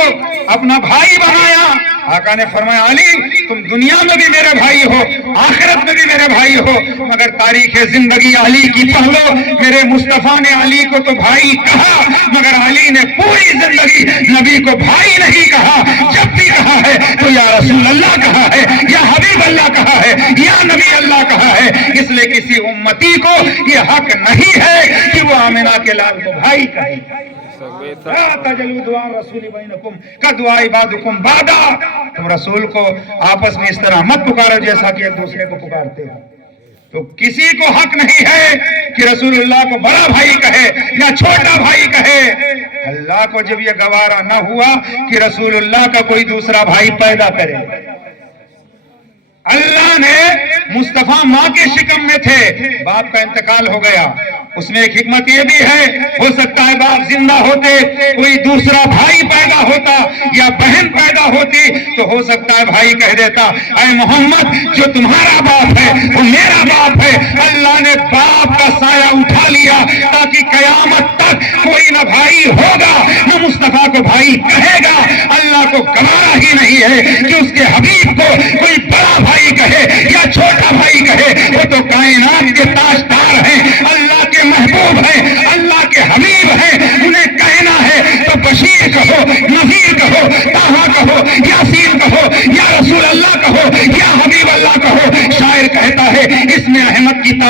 اپنا بھائی بنایا۔ آقا نے فرمایا علی تم دنیا میں بھی میرے بھائی ہو، آخرت میں بھی میرے بھائی ہو، مگر تاریخ زندگی علی کی پڑھ لو، میرے مصطفیٰ نے علی کو تو بھائی کہا، مگر علی نے پوری زندگی نبی کو بھائی نہیں کہا۔ جب بھی کہا ہے تو یا رسول اللہ کہا ہے، یا حبیب اللہ کہا ہے، یا نبی اللہ کہا ہے۔ اس لیے کسی امتی کو یہ حق نہیں ہے کہ وہ آمنہ کے لال کو بھائی کہے۔ تم رسول کو آپس میں اس طرح مت پکارو جیسا کہ ایک دوسرے کو پکارتے ہو۔ تو کسی کو حق نہیں ہے کہ رسول اللہ کو بڑا بھائی کہے یا چھوٹا بھائی کہے۔ اللہ کو جب یہ گوارا نہ ہوا کہ رسول اللہ کا کوئی دوسرا بھائی پیدا کرے، اللہ نے مصطفیٰ ماں کے شکم میں تھے، باپ کا انتقال ہو گیا، اس میں ایک حکمت یہ بھی ہے، ہو سکتا ہے باپ زندہ ہوتے کوئی دوسرا بھائی پیدا ہوتا یا بہن پیدا ہوتی تو ہو سکتا ہے بھائی کہہ دیتا اے محمد جو تمہارا باپ ہے وہ میرا باپ ہے۔ اللہ نے باپ کا سایہ اٹھا لیا تاکہ قیامت تک کوئی نہ بھائی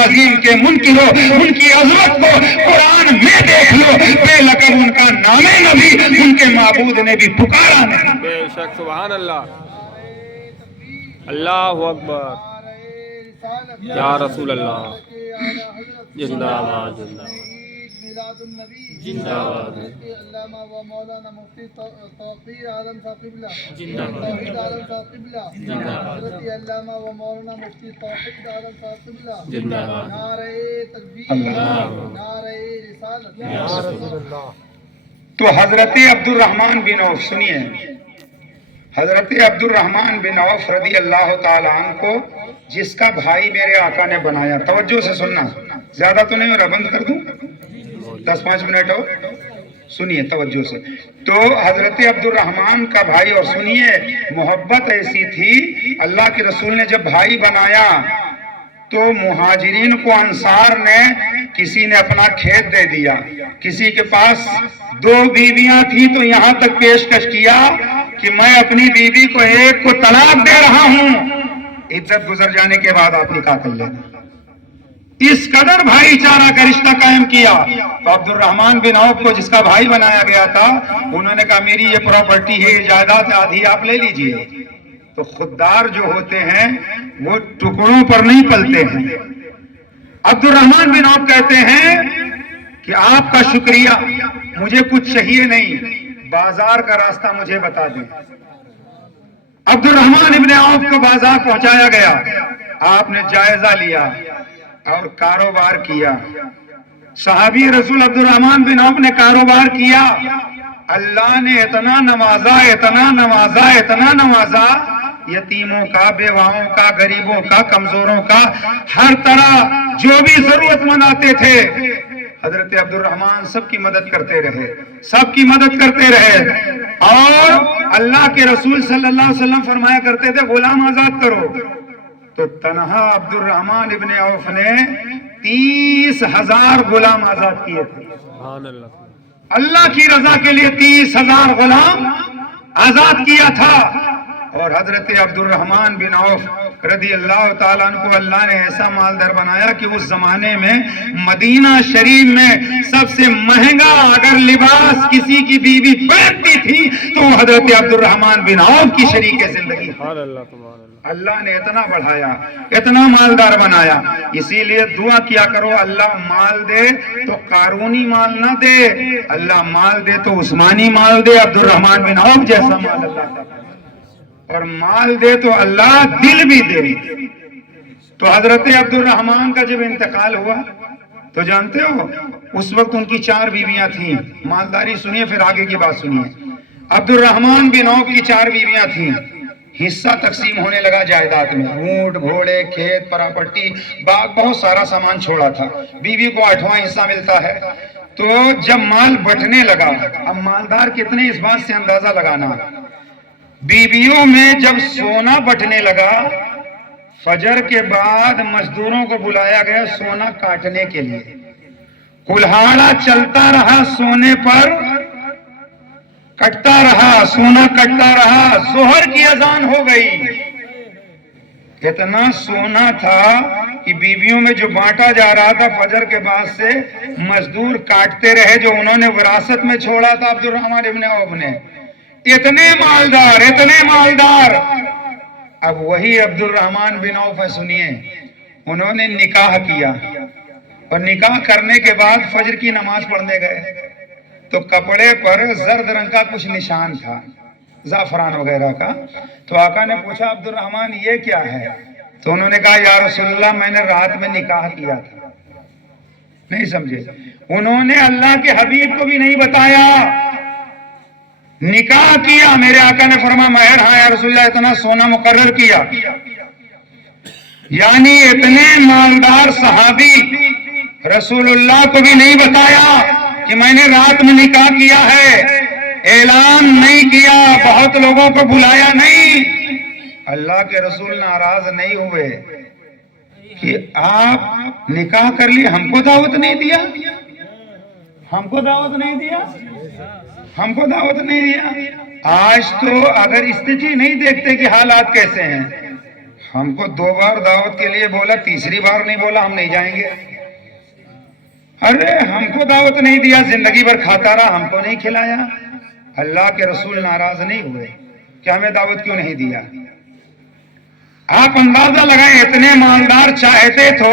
ابراہیم کے منکروں، ان کی عظمت کو قرآن میں دیکھ لو، بے لقب ان کا نام نبی، ان کے معبود نے بھی پکارا نہیں۔ بے شک، سبحان اللہ، اللہ اکبر، یا رسول اللہ، زندہ باد، زندہ باد، زندہ باد، علامہ و مولانا مفتی توقیر عالم صاحب قبلہ، زندہ باد، توحید عالم صاحب قبلہ، زندہ باد، حضرت علامہ و مولانا مفتی توحید عالم صاحب قبلہ، زندہ باد، نعرہ تکبیر، اللہ، نعرہ رسالت، یا رسول اللہ۔ تو حضرت عبد الرحمن بن عوف سنیے، حضرت عبد الرحمن بن عوف رضی اللہ تعالیٰ عنہ کو جس کا بھائی میرے آقا نے بنایا، توجہ سے سننا، زیادہ تو نہیں ہو رہا، بند کر دوں، 10-5 منٹ ہو، سنیے توجہ سے۔ تو حضرت عبد الرحمن کا بھائی، اور سنیے محبت ایسی تھی، اللہ کے رسول نے جب بھائی بنایا تو مہاجرین کو انصار نے، کسی نے اپنا کھیت دے دیا، کسی کے پاس 2 بیویاں تھی تو یہاں تک پیشکش کیا کہ میں اپنی بیوی کو ایک کو طلاق دے رہا ہوں، عزت گزر جانے کے بعد آپ نکاح کر لینا۔ اس قدر بھائی چارہ کا رشتہ قائم کیا۔ تو عبد الرحمن بن عوف کو جس کا بھائی بنایا گیا تھا، انہوں نے کہا میری یہ پراپرٹی ہے، جائیداد آدھی آپ لے لیجئے۔ تو خوددار جو ہوتے ہیں وہ ٹکڑوں پر نہیں پلتے ہیں۔ عبد الرحمن بن عوف کہتے ہیں کہ آپ کا شکریہ، مجھے کچھ چاہیے نہیں، بازار کا راستہ مجھے بتا دیں۔ عبد الرحمن ابن عوف کو بازار پہنچایا گیا، آپ نے جائزہ لیا اور کاروبار کیا۔ صحابی رسول عبد الرحمن بن عوف نے کاروبار کیا، اللہ نے اتنا نوازا، اتنا نوازا، اتنا نوازا، یتیموں کا، بیواؤں کا، غریبوں کا، کمزوروں کا، ہر طرح جو بھی ضرورت مند آتے تھے، حضرت عبد الرحمن سب کی مدد کرتے رہے، سب کی مدد کرتے رہے۔ اور اللہ کے رسول صلی اللہ علیہ وسلم فرمایا کرتے تھے غلام آزاد کرو، تو تنہا عبد الرحمن ابن عوف نے 30,000 غلام آزاد کیے تھے۔ سبحان اللہ، اللہ کی رضا کے لیے 30,000 غلام آزاد کیا تھا۔ اور حضرت عبد الرحمن بن عوف رضی اللہ تعالیٰ عنہ کو اللہ نے ایسا مالدار بنایا کہ اس زمانے میں مدینہ شریف میں سب سے مہنگا اگر لباس کسی کی بیوی پہنتی تھی تو حضرت عبد الرحمن بن عوف کی شریک زندگی۔ سبحان اللہ، سبحان اللہ، اللہ نے اتنا بڑھایا، اتنا مالدار بنایا۔ اسی لیے دعا کیا کرو، اللہ مال دے تو قارونی مال نہ دے، اللہ مال دے تو عثمانی مال دے، عبد الرحمن بن عوف جیسا مال اللہ کا، اور مال دے تو اللہ دل بھی دے۔ تو حضرت عبد الرحمن کا جب انتقال ہوا تو جانتے ہو اس وقت ان کی 4 بیویاں تھیں۔ مالداری سنیے پھر آگے کی بات سنیے۔ عبد الرحمن بن عوف کی 4 بیویاں تھیں، حصہ تقسیم ہونے لگا جائیداد میں، اونٹ، گھوڑے، کھیت، پراپرٹی، باغ، بہت سارا سامان چھوڑا تھا، بیوی کو 8واں حصہ ملتا ہے۔ تو جب مال بٹنے لگا، اب مالدار کتنے اس بات سے اندازہ لگانا، بیویوں میں جب سونا بٹنے لگا، فجر کے بعد مزدوروں کو بلایا گیا سونا کاٹنے کے لیے، کلہاڑا چلتا رہا، سونے پر کٹتا رہا، سونا کٹتا رہا، ظہر کی اذان ہو گئی۔ اتنا سونا تھا کہ بیویوں میں جو بانٹا جا رہا تھا، فجر کے بعد سے مزدور کاٹتے رہے جو انہوں نے وراثت میں چھوڑا تھا عبد الرحمن ابن عوف نے۔ اتنے مالدار، اتنے مالدار۔ اب وہی عبد الرحمن بن عوف ہے، سنیے، انہوں نے نکاح کیا، اور نکاح کرنے کے بعد فجر کی نماز پڑھنے گئے تو کپڑے پر زرد رنگ کا کچھ نشان تھا، زعفران وغیرہ کا۔ تو آقا نے پوچھا عبد الرحمن یہ کیا ہے؟ تو انہوں نے کہا یا رسول اللہ میں نے رات میں نکاح کیا تھا۔ نہیں سمجھے؟ انہوں نے اللہ کے حبیب کو بھی نہیں بتایا، نکاح کیا۔ میرے آقا نے فرمایا مہر، ہاں یا رسول اللہ، اتنا سونا مقرر کیا۔ یعنی اتنے مالدار صحابی رسول اللہ کو بھی نہیں بتایا کہ میں نے رات میں نکاح کیا ہے، اعلان نہیں کیا، بہت لوگوں کو بلایا نہیں۔ اللہ کے رسول ناراض نہیں ہوئے کہ آپ نکاح کر لیے، ہم کو دعوت نہیں دیا، ہم کو دعوت نہیں دیا، ہم کو دعوت نہیں دیا۔ آج تو اگر استھتی نہیں دیکھتے کہ حالات کیسے ہیں، ہم کو 2 بار دعوت کے لیے بولا، تیسری بار نہیں بولا ہم نہیں جائیں گے۔ ارے ہم کو دعوت نہیں دیا، زندگی بھر کھاتا رہا، ہم کو نہیں کھلایا۔ اللہ کے رسول ناراض نہیں ہوئے کہ ہمیں دعوت کیوں نہیں دیا؟ آپ اندازہ لگائیں، اتنے مالدار چاہتے تو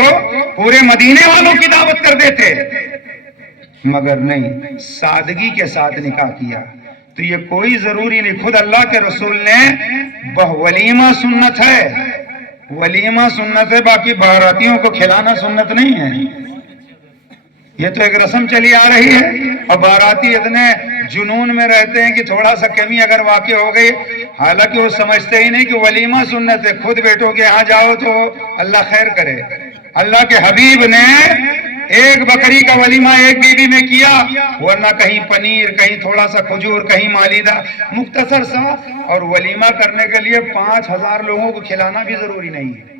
پورے مدینے والوں کی دعوت کر دیتے، مگر نہیں، سادگی کے ساتھ نکاح کیا۔ تو یہ کوئی ضروری نہیں، خود اللہ کے رسول نے ولیمہ سنت ہے، ولیمہ سنت ہے، باقی باراتیوں کو کھلانا سنت نہیں ہے۔ یہ تو ایک رسم چلی آ رہی ہے، اور باراتی اتنے جنون میں رہتے ہیں کہ تھوڑا سا کمی اگر واقع ہو گئی، حالانکہ وہ سمجھتے ہی نہیں کہ ولیمہ سنت ہے۔ خود بیٹوں کے یہاں جاؤ تو اللہ خیر کرے۔ اللہ کے حبیب نے ایک بکری کا ولیمہ ایک بیوی میں کیا، ورنہ کہیں پنیر، کہیں تھوڑا سا کھجور، کہیں مالیدہ، مختصر سا۔ اور ولیمہ کرنے کے لیے 5000 لوگوں کو کھلانا بھی ضروری نہیں ہے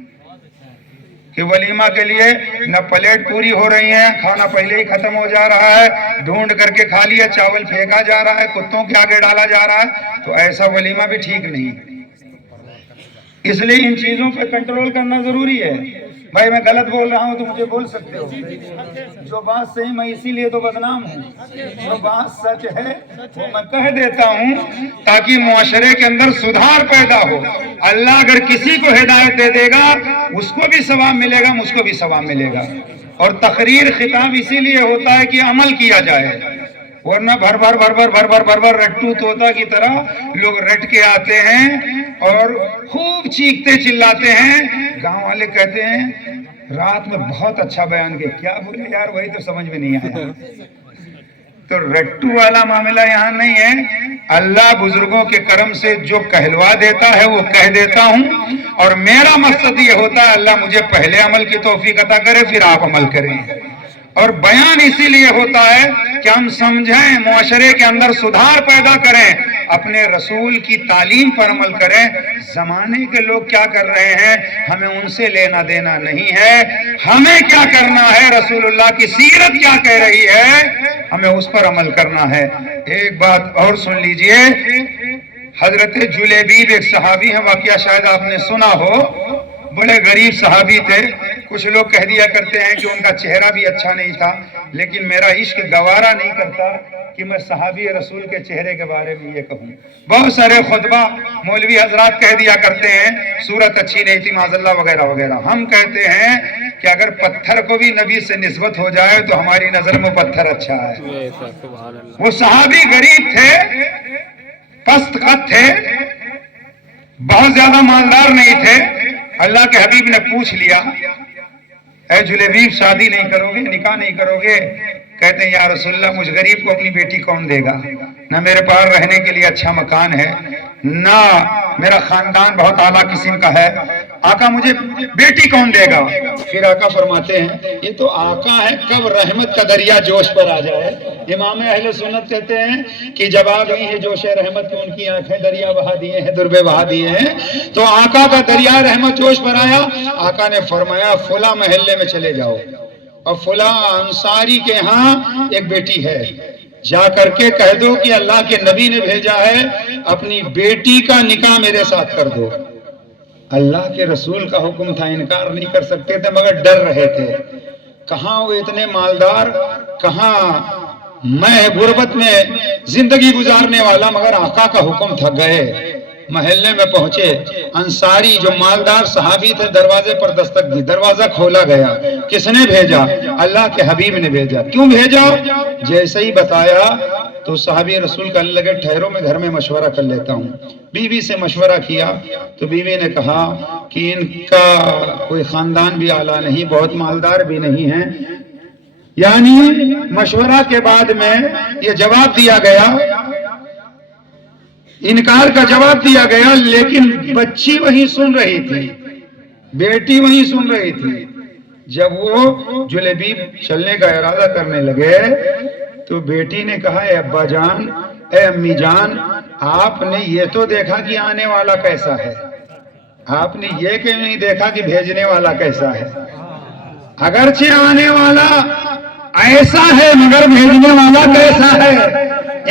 کہ ولیمہ کے لیے نہ پلیٹ پوری ہو رہی ہے، کھانا پہلے ہی ختم ہو جا رہا ہے، ڈھونڈ کر کے کھا لیا، چاول پھینکا جا رہا ہے، کتوں کے آگے ڈالا جا رہا ہے، تو ایسا ولیمہ بھی ٹھیک نہیں۔ اس لیے ان چیزوں پہ کنٹرول کرنا ضروری ہے۔ بھائی میں غلط بول رہا ہوں تو مجھے بول سکتے ہو، جو بات صحیح میں اسی لیے تو بدنام ہوں، جو بات سچ ہے وہ میں کہہ دیتا ہوں تاکہ معاشرے کے اندر سدھار پیدا ہو۔ اللہ اگر کسی کو ہدایت دے دے گا اس کو بھی ثواب ملے گا، مجھ کو بھی ثواب ملے گا۔ اور تقریر خطاب اسی لیے ہوتا ہے کہ عمل کیا جائے، ورنہ بھر بھر رٹو طوطا کی طرح لوگ رٹ کے آتے ہیں اور خوب چیختے چلاتے ہیں۔ گاؤں والے کہتے ہیں رات میں بہت اچھا بیان کیا، کیا بولے یار وہی تو سمجھ میں نہیں آیا۔ تو رٹو والا معاملہ یہاں نہیں ہے۔ اللہ بزرگوں کے کرم سے جو کہلوا دیتا ہے وہ کہہ دیتا ہوں، اور میرا مقصد یہ ہوتا ہے اللہ مجھے پہلے عمل کی توفیق عطا کرے، پھر آپ عمل کریں۔ اور بیان اسی لیے ہوتا ہے کہ ہم سمجھیں، معاشرے کے اندر سدھار پیدا کریں، اپنے رسول کی تعلیم پر عمل کریں۔ زمانے کے لوگ کیا کر رہے ہیں ہمیں ان سے لینا دینا نہیں ہے، ہمیں کیا کرنا ہے، رسول اللہ کی سیرت کیا کہہ رہی ہے ہمیں اس پر عمل کرنا ہے۔ ایک بات اور سن لیجئے، حضرت جلیبیب ایک صحابی ہیں، واقعہ شاید آپ نے سنا ہو، بڑے غریب صحابی تھے۔ کچھ لوگ کہہ دیا کرتے ہیں کہ ان کا چہرہ بھی اچھا نہیں تھا، لیکن میرا عشق گوارا نہیں کرتا کہ میں صحابی رسول کے چہرے کے بارے میں یہ کہوں۔ بہت سارے خطبہ مولوی حضرات کہہ دیا کرتے ہیں صورت اچھی نہیں تھی معاذ اللہ وغیرہ وغیرہ۔ ہم کہتے ہیں کہ اگر پتھر کو بھی نبی سے نسبت ہو جائے تو ہماری نظر میں پتھر اچھا ہے۔ وہ صحابی غریب تھے، پست قد تھے، بہت زیادہ مالدار نہیں تھے۔ اللہ کے حبیب نے پوچھ لیا اے جلیبیب شادی نہیں کرو گے، نکاح نہیں کرو گے؟ کہتے ہیں یا رسول اللہ مجھ غریب کو اپنی بیٹی کون دے گا؟ نہ میرے پاس رہنے کے لیے اچھا مکان ہے، نہ میرا خاندان بہت اعلیٰ قسم کا ہے، آقا مجھے بیٹی کون دے گا؟ پھر آقا فرماتے ہیں یہ تو آقا ہے، کب رحمت کا دریا جوش پر آ جائے۔ امام اہل سنت کہتے ہیں کہ جب آ گئی ہے جوش رحمت کی، ان کی آنکھیں دریا بہا دیے ہیں، دربے بہا دیے ہیں، تو آقا کا دریا رحمت جوش پر آیا۔ آقا نے فرمایا فلاں محلے میں چلے جاؤ اور فلاں انصاری کے ہاں ایک بیٹی ہے، جا کر کے کہہ دو کہ اللہ کے نبی نے بھیجا ہے، اپنی بیٹی کا نکاح میرے ساتھ کر دو۔ اللہ کے رسول کا حکم تھا، انکار نہیں کر سکتے تھے مگر ڈر رہے تھے۔ کہاں وہ اتنے مالدار، کہاں میں غربت میں زندگی گزارنے والا، مگر آقا کا حکم تھا۔ گئے محلے میں پہنچے، انصاری جو مالدار صحابی تھے دروازے پر دستک دی، دروازہ کھولا گیا۔ کس نے بھیجا؟ اللہ کے حبیب نے بھیجا۔ کیوں بھیجا؟ جیسے ہی بتایا تو صحابی رسول کہنے لگے ٹھہرو میں گھر میں مشورہ کر لیتا ہوں۔ بیوی سے مشورہ کیا تو بیوی نے کہا کہ ان کا کوئی خاندان بھی اعلیٰ نہیں، بہت مالدار بھی نہیں ہے۔ یعنی مشورہ کے بعد میں یہ جواب دیا گیا، انکار کا جواب دیا گیا، لیکن بچی وہیں سن رہی تھی، بیٹی وہیں سن رہی تھی۔ جب وہ جلیبیب چلنے کا ارادہ کرنے لگے تو بیٹی نے کہا اے ابا جان، اے امی جان، آپ نے یہ تو دیکھا کہ آنے والا کیسا ہے، آپ نے یہ کہ نہیں دیکھا کہ بھیجنے والا کیسا ہے؟ اگرچہ آنے والا ایسا ہے مگر بھیجنے والا کیسا ہے؟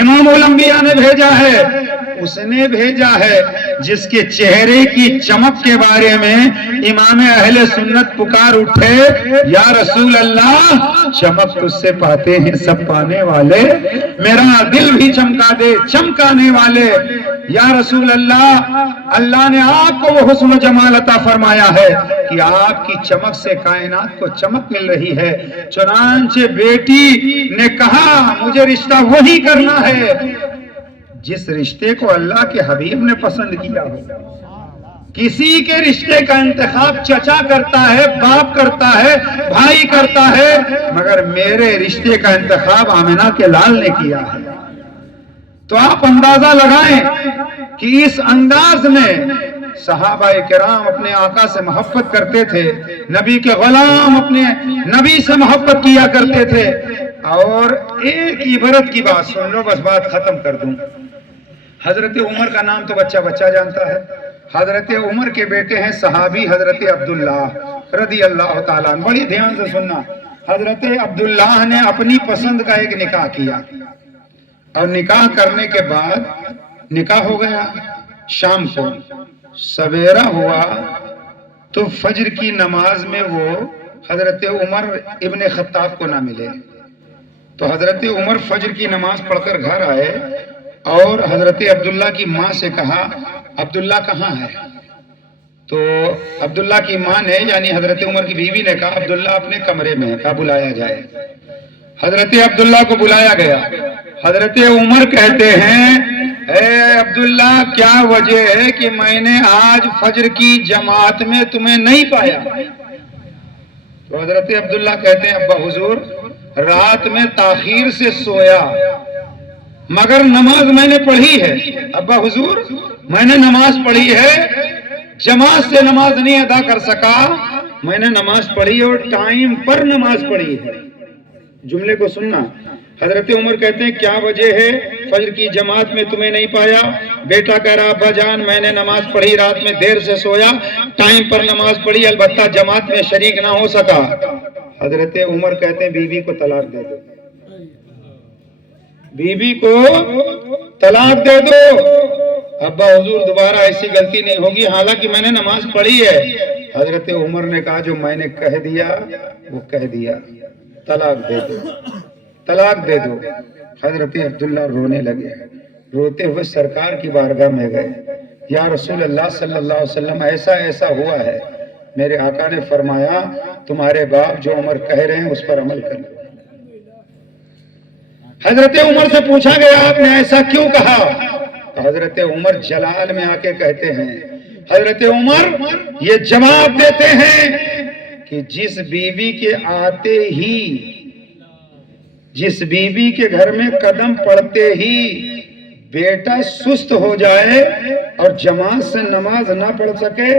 امام الانبیاء نے بھیجا ہے، اس نے بھیجا ہے جس کے چہرے کی چمک کے بارے میں امام اہل سنت پکار اٹھے یا رسول اللہ چمک تجھ سے پاتے ہیں سب پانے والے، میرا دل بھی چمکا دے چمکانے والے۔ یا رسول اللہ، اللہ نے آپ کو وہ حسن و جمال عطا فرمایا ہے کہ آپ کی چمک سے کائنات کو چمک مل رہی ہے۔ چنانچہ بیٹی نے کہا مجھے رشتہ وہی کرنا ہے جس رشتے کو اللہ کے حبیب نے پسند کیا ہو۔ کسی کے رشتے کا انتخاب چچا کرتا ہے، باپ کرتا ہے، بھائی کرتا ہے، مگر میرے رشتے کا انتخاب آمنہ کے لال نے کیا ہے۔ تو آپ اندازہ لگائیں کہ اس انداز میں صحابہ کرام اپنے آقا سے محبت کرتے تھے، نبی کے غلام اپنے نبی سے محبت کیا کرتے تھے۔ اور ایک عبرت کی بات سن لو، بس بات ختم کر دوں۔ حضرت عمر کا نام تو بچہ بچہ جانتا ہے۔ حضرت عمر کے بیٹے ہیں صحابی حضرت عبداللہ رضی اللہ تعالیٰ عنہ۔ بڑی دھیان سے سننا، حضرت عبداللہ نے اپنی پسند کا ایک نکاح کیا، اور نکاح کرنے کے بعد نکاح ہو گیا۔ شام کو سویرا ہوا تو فجر کی نماز میں وہ حضرت عمر ابن خطاب کو نہ ملے، تو حضرت عمر فجر کی نماز پڑھ کر گھر آئے اور حضرت عبداللہ کی ماں سے کہا عبداللہ کہاں ہے؟ تو عبداللہ کی ماں نے یعنی حضرت عمر کی بیوی نے کہا عبداللہ اپنے کمرے میں ہے، کہا بلایا جائے۔ حضرت عبداللہ کو بلایا گیا۔ حضرت عمر کہتے ہیں اے عبداللہ کیا وجہ ہے کہ میں نے آج فجر کی جماعت میں تمہیں نہیں پایا؟ تو حضرت عبداللہ کہتے ہیں ابا حضور رات میں تاخیر سے سویا مگر نماز میں نے پڑھی ہے۔ ابا حضور میں نے نماز پڑھی ہے، جماعت سے نماز نہیں ادا کر سکا، میں نے نماز پڑھی اور ٹائم پر نماز پڑھی ہے۔ جملے کو سننا، حضرت عمر کہتے ہیں کیا وجہ ہے فجر کی جماعت میں تمہیں نہیں پایا؟ بیٹا کہہ رہا ابا جان میں نے نماز پڑھی، رات میں دیر سے سویا، ٹائم پر نماز پڑھی، البتہ جماعت میں شریک نہ ہو سکا۔ حضرت عمر کہتے ہیں بیوی کو طلاق دے دو، بیوی کو طلاق دے دو۔ ابا حضور دوبارہ ایسی غلطی نہیں ہوگی، حالانکہ میں نے نماز پڑھی ہے۔ حضرت عمر نے کہا جو میں نے کہہ دیا وہ کہہ دیا، طلاق دے دو، طلاق دے دو۔ حضرت عبداللہ رونے لگے، روتے ہوئے سرکار کی بارگاہ میں گئے، یا رسول اللہ صلی اللہ علیہ وسلم ایسا ایسا ہوا ہے۔ میرے آقا نے فرمایا تمہارے باپ جو عمر کہہ رہے ہیں اس پر عمل کر لو۔ حضرت عمر سے پوچھا گیا آپ نے ایسا کیوں کہا؟ تو حضرت عمر جلال میں آ کے کہتے ہیں، حضرت عمر یہ جواب دیتے ہیں کہ جس بیوی کے آتے ہی، جس بیوی کے گھر میں قدم پڑتے ہی بیٹا سست ہو جائے اور جماعت سے نماز نہ پڑھ سکے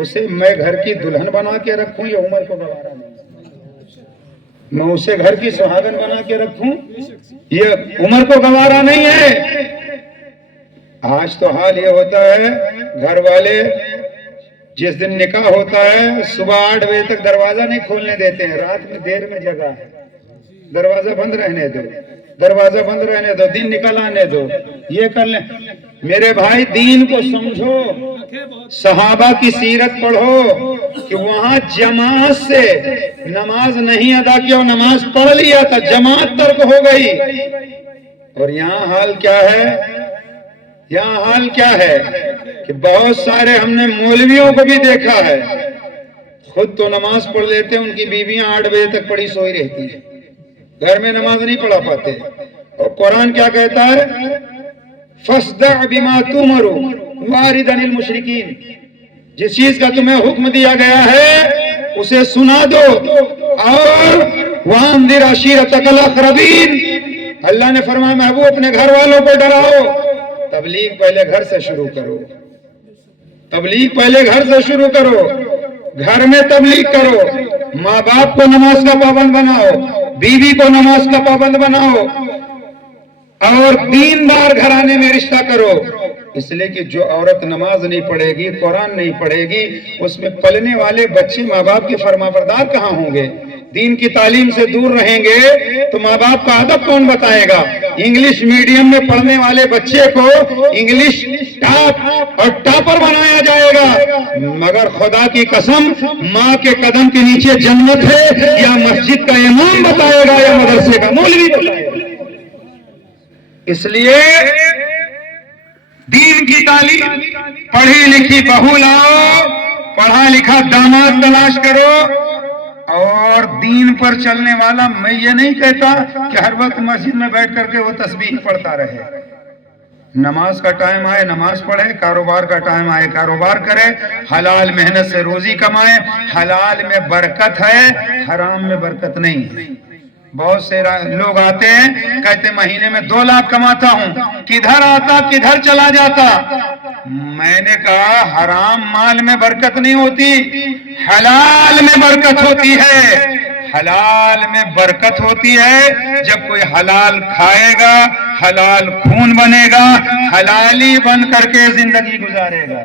اسے میں گھر کی دلہن بنا کے رکھوں، یہ عمر کو گوارا نہیں، میں اسے گھر کی سہاگن بنا کے رکھوں، یہ عمر کو گوارا نہیں ہے۔ آج تو حال یہ ہوتا ہے گھر والے جس دن نکاح ہوتا ہے صبح 8 بجے تک دروازہ نہیں کھولنے دیتے ہیں، رات میں دیر میں جگہ ہے، دروازہ بند رہنے دو، دروازہ بند رہنے دو، دین نکل آنے دو، یہ کر لیں۔ میرے بھائی دین کو سمجھو، صحابہ کی سیرت پڑھو کہ وہاں جماعت سے نماز نہیں ادا کیا، اور نماز پڑھ لیا تھا، جماعت ترک ہو گئی۔ اور یہاں حال کیا ہے، یہاں حال کیا ہے کہ بہت سارے ہم نے مولویوں کو بھی دیکھا ہے، خود تو نماز پڑھ لیتے ہیں، ان کی بیویاں 8 بجے تک پڑی سوئی رہتی ہیں، گھر میں نماز نہیں پڑھا پاتے۔ اور قرآن کیا کہتا ہے، فَاصْدَعْ بِمَا تُؤْمَرُ وَأَعْرِضْ عَنِ الْمُشْرِكِينَ، جس چیز کا تمہیں حکم دیا گیا ہے اسے سنا دو، اور وَأَنذِرْ عَشِيرَتَكَ الْأَقْرَبِينَ، اللہ نے فرمایا محبوب اپنے گھر والوں کو ڈراؤ۔ تبلیغ پہلے گھر سے شروع کرو، تبلیغ پہلے گھر سے شروع کرو، گھر میں تبلیغ کرو، ماں باپ کو نماز کا پابند بناؤ، بیوی کو نماز کا پابند بناؤ، اور دیندار گھرانے میں رشتہ کرو۔ اس لیے کہ جو عورت نماز نہیں پڑھے گی، قرآن نہیں پڑھے گی، اس میں پلنے والے بچے ماں باپ کے فرما بردار کہاں ہوں گے؟ دین کی تعلیم سے دور رہیں گے تو ماں باپ کا ادب کون بتائے گا؟ انگلش میڈیم میں پڑھنے والے بچے کو انگلش ٹاپ اور ٹاپر بنایا جائے گا، مگر خدا کی قسم ماں کے قدم کے نیچے جنت ہے یا مسجد کا امام بتائے گا یا مدرسے کا مولوی بتائے گا۔ اس لیے دین کی تعلیم، پڑھی لکھی بہو لاؤ، پڑھا لکھا داماد تلاش کرو، اور دین پر چلنے والا، میں یہ نہیں کہتا کہ ہر وقت مسجد میں بیٹھ کر کے وہ تسبیح پڑھتا رہے، نماز کا ٹائم آئے نماز پڑھے، کاروبار کا ٹائم آئے کاروبار کرے، حلال محنت سے روزی کمائے، حلال میں برکت ہے، حرام میں برکت نہیں ہے۔ بہت سے لوگ آتے ہیں کہتے مہینے میں 2 لاکھ کماتا ہوں، کدھر آتا کدھر چلا جاتا؟ میں نے کہا حرام مال میں برکت نہیں ہوتی، حلال میں برکت ہوتی ہے۔ حلال میں برکت ہوتی ہے جب کوئی حلال کھائے گا، حلال خون بنے گا، حلالی بن کر کے زندگی گزارے گا۔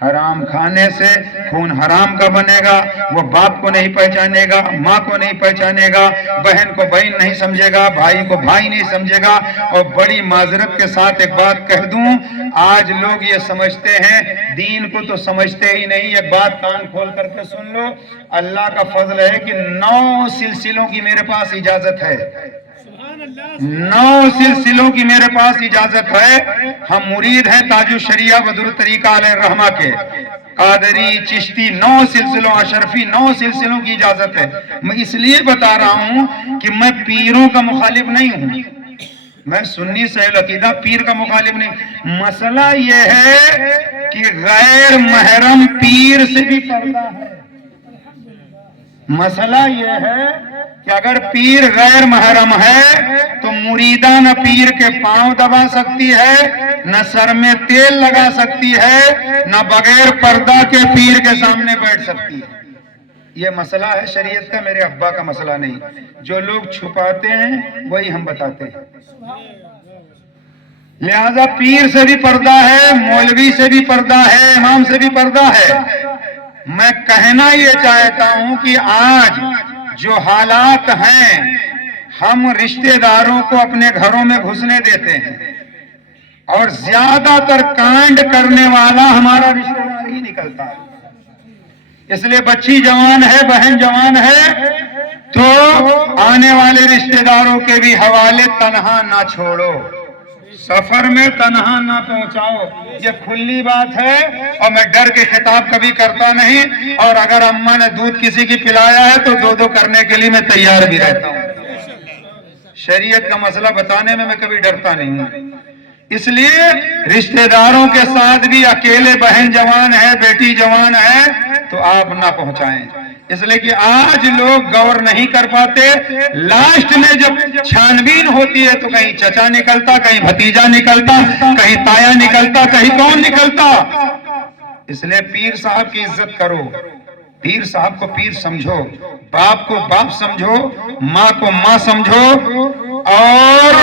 حرام کھانے سے خون حرام کا بنے گا، وہ باپ کو نہیں پہچانے گا، ماں کو نہیں پہچانے گا، بہن کو بہن نہیں سمجھے گا، بھائی کو بھائی نہیں سمجھے گا۔ اور بڑی معذرت کے ساتھ ایک بات کہہ دوں، آج لوگ یہ سمجھتے ہیں، دین کو تو سمجھتے ہی نہیں۔ ایک بات کان کھول کر کے سن لو، اللہ کا فضل ہے کہ 9 سلسلوں کی میرے پاس اجازت ہے، 9 سلسلوں کی میرے پاس اجازت ہے۔ ہم مرید ہیں تاج الشریعہ بدر طریقہ علیہ الرحمہ کے، قادری، چشتی، 9 سلسلوں، اشرفی 9 سلسلوں کی اجازت ہے۔ میں اس لیے بتا رہا ہوں کہ میں پیروں کا مخالف نہیں ہوں، میں سنی سہل عقیدہ پیر کا مخالف نہیں۔ مسئلہ یہ ہے کہ غیر محرم پیر سے بھی پردہ ہے۔ مسئلہ یہ ہے کہ اگر پیر غیر محرم ہے تو مریدہ نہ پیر کے پاؤں دبا سکتی ہے، نہ سر میں تیل لگا سکتی ہے، نہ بغیر پردہ کے پیر کے سامنے بیٹھ سکتی ہے۔ یہ مسئلہ ہے شریعت کا، میرے ابا کا مسئلہ نہیں۔ جو لوگ چھپاتے ہیں وہی ہم بتاتے ہیں۔ لہذا پیر سے بھی پردہ ہے، مولوی سے بھی پردہ ہے، امام سے بھی پردہ ہے۔ میں کہنا یہ چاہتا ہوں کہ آج جو حالات ہیں، ہم رشتہ داروں کو اپنے گھروں میں گھسنے دیتے ہیں، اور زیادہ تر کانڈ کرنے والا ہمارا رشتہ دار ہی نکلتا ہے۔ اس لیے بچی جوان ہے، بہن جوان ہے، تو آنے والے رشتہ داروں کے بھی حوالے تنہا نہ چھوڑو، سفر میں تنہا نہ پہنچاؤ۔ یہ کھلی بات ہے، اور میں ڈر کے خطاب کبھی کرتا نہیں، اور اگر اماں نے دودھ کسی کی پلایا ہے تو 2 کرنے کے لیے میں تیار بھی رہتا ہوں۔ شریعت کا مسئلہ بتانے میں کبھی ڈرتا نہیں ہوں۔ اس لیے رشتہ داروں کے ساتھ بھی اکیلے بہن جوان ہے، بیٹی جوان ہے تو آپ نہ پہنچائیں، اس لیے کہ آج لوگ غور نہیں کر پاتے۔ لاسٹ میں جب چھانبین ہوتی ہے تو کہیں چچا نکلتا، کہیں بھتیجا نکلتا، کہیں تایا نکلتا، کہیں کون نکلتا۔ اس لیے پیر صاحب کی عزت کرو، پیر صاحب کو پیر سمجھو، باپ کو باپ سمجھو، ماں کو ماں سمجھو، اور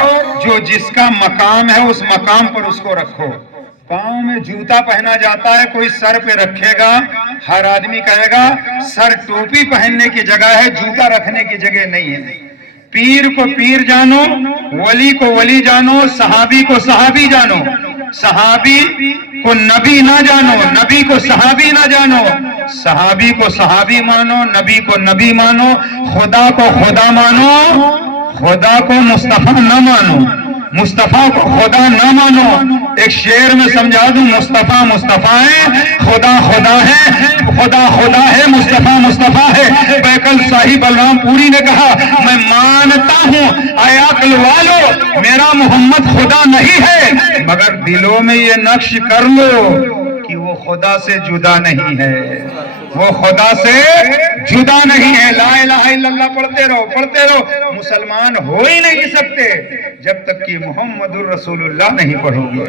جو جس کا مقام ہے اس مقام پر اس کو رکھو۔ پاؤں میں جوتا پہنا جاتا ہے، کوئی سر پہ رکھے گا، ہر آدمی کہے گا سر ٹوپی پہننے کی جگہ ہے، جوتا رکھنے کی جگہ نہیں ہے۔ پیر کو پیر جانو، ولی کو ولی جانو، صحابی کو صحابی جانو، صحابی کو نبی نہ جانو، نبی کو صحابی نہ جانو، صحابی کو صحابی مانو، نبی کو نبی مانو، خدا کو خدا مانو، خدا کو مصطفیٰ نہ مانو، مصطفیٰ کو خدا نہ مانو۔ ایک شعر میں سمجھا دوں، مصطفیٰ مصطفیٰ ہے، خدا خدا ہے، خدا خدا ہے، مصطفیٰ مصطفیٰ ہے۔ بیکل صاحب بلرام پوری نے کہا میں مانتا ہوں اے عقل والو میرا محمد خدا نہیں ہے، مگر دلوں میں یہ نقش کر لو کہ وہ خدا سے جدا نہیں ہے، وہ خدا سے جدا نہیں ہے۔ لا الہ الا اللہ پڑھتے رہو پڑھتے رہو، مسلمان ہو ہی نہیں سکتے جب تک کہ محمد الرسول اللہ نہیں پڑھو گے۔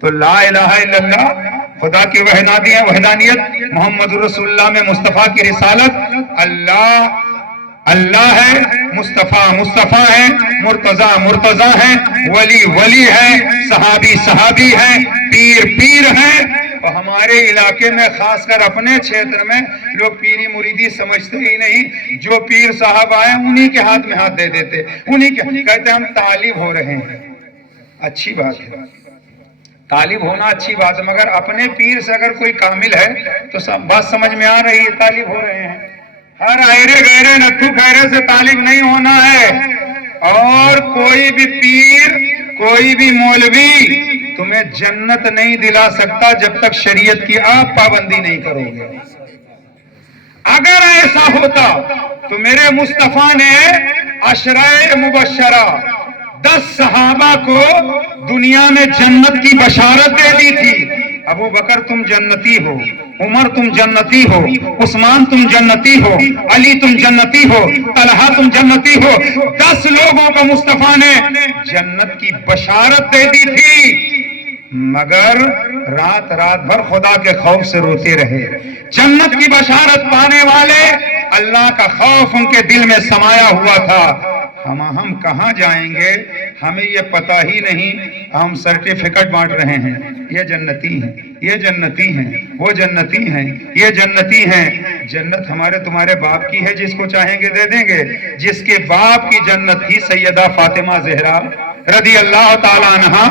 تو لا الہ الا اللہ، خدا کی وحدانیت، محمد الرسول اللہ میں مصطفیٰ کی رسالت، اللہ اللہ ہے، مصطفیٰ مصطفیٰ ہے، مرتضیٰ مرتضیٰ ہے، ولی ولی ہے، صحابی صحابی ہے، پیر پیر ہے۔ اور ہمارے علاقے میں خاص کر اپنے چھیتر میں لوگ پیری مریدی سمجھتے ہی نہیں، جو پیر صاحب آئے انہی کے ہاتھ میں ہاتھ دے دیتے، انہی کے کہتے ہم طالب ہو رہے ہیں۔ اچھی بات ہے، طالب ہونا اچھی بات ہے، مگر اپنے پیر سے اگر کوئی کامل ہے تو سب بات سمجھ میں آ رہی ہے، طالب ہو رہے ہیں۔ ہر ایرے غیرے نتھو خیرے سے طالب نہیں ہونا ہے، اور کوئی بھی پیر کوئی بھی مولوی تمہیں جنت نہیں دلا سکتا جب تک شریعت کی آپ پابندی نہیں کرو گے۔ اگر ایسا ہوتا تو میرے مصطفیٰ نے عشرہ مبشرہ 10 صحابہ کو دنیا میں جنت کی بشارت دے دی تھی۔ ابو بکر تم جنتی ہو، عمر تم جنتی ہو، عثمان تم جنتی ہو، علی تم جنتی ہو، طلحہ تم جنتی ہو۔ 10 لوگوں کو مصطفیٰ نے جنت کی بشارت دے دی تھی، مگر رات رات بھر خدا کے خوف سے روتے رہے۔ جنت کی بشارت پانے والے اللہ کا خوف ان کے دل میں سمایا ہوا تھا۔ ہم کہاں جائیں گے ہمیں یہ پتہ ہی نہیں، ہم سرٹیفکیٹ بانٹ رہے ہیں، یہ جنتی ہیں، یہ جنتی ہیں، وہ جنتی ہیں، یہ جنتی ہیں۔ جنت ہمارے تمہارے باپ کی ہے، جس کو چاہیں گے دے دیں گے۔ جس کے باپ کی جنت تھی سیدہ فاطمہ زہرا رضی اللہ تعالیٰ عنہا،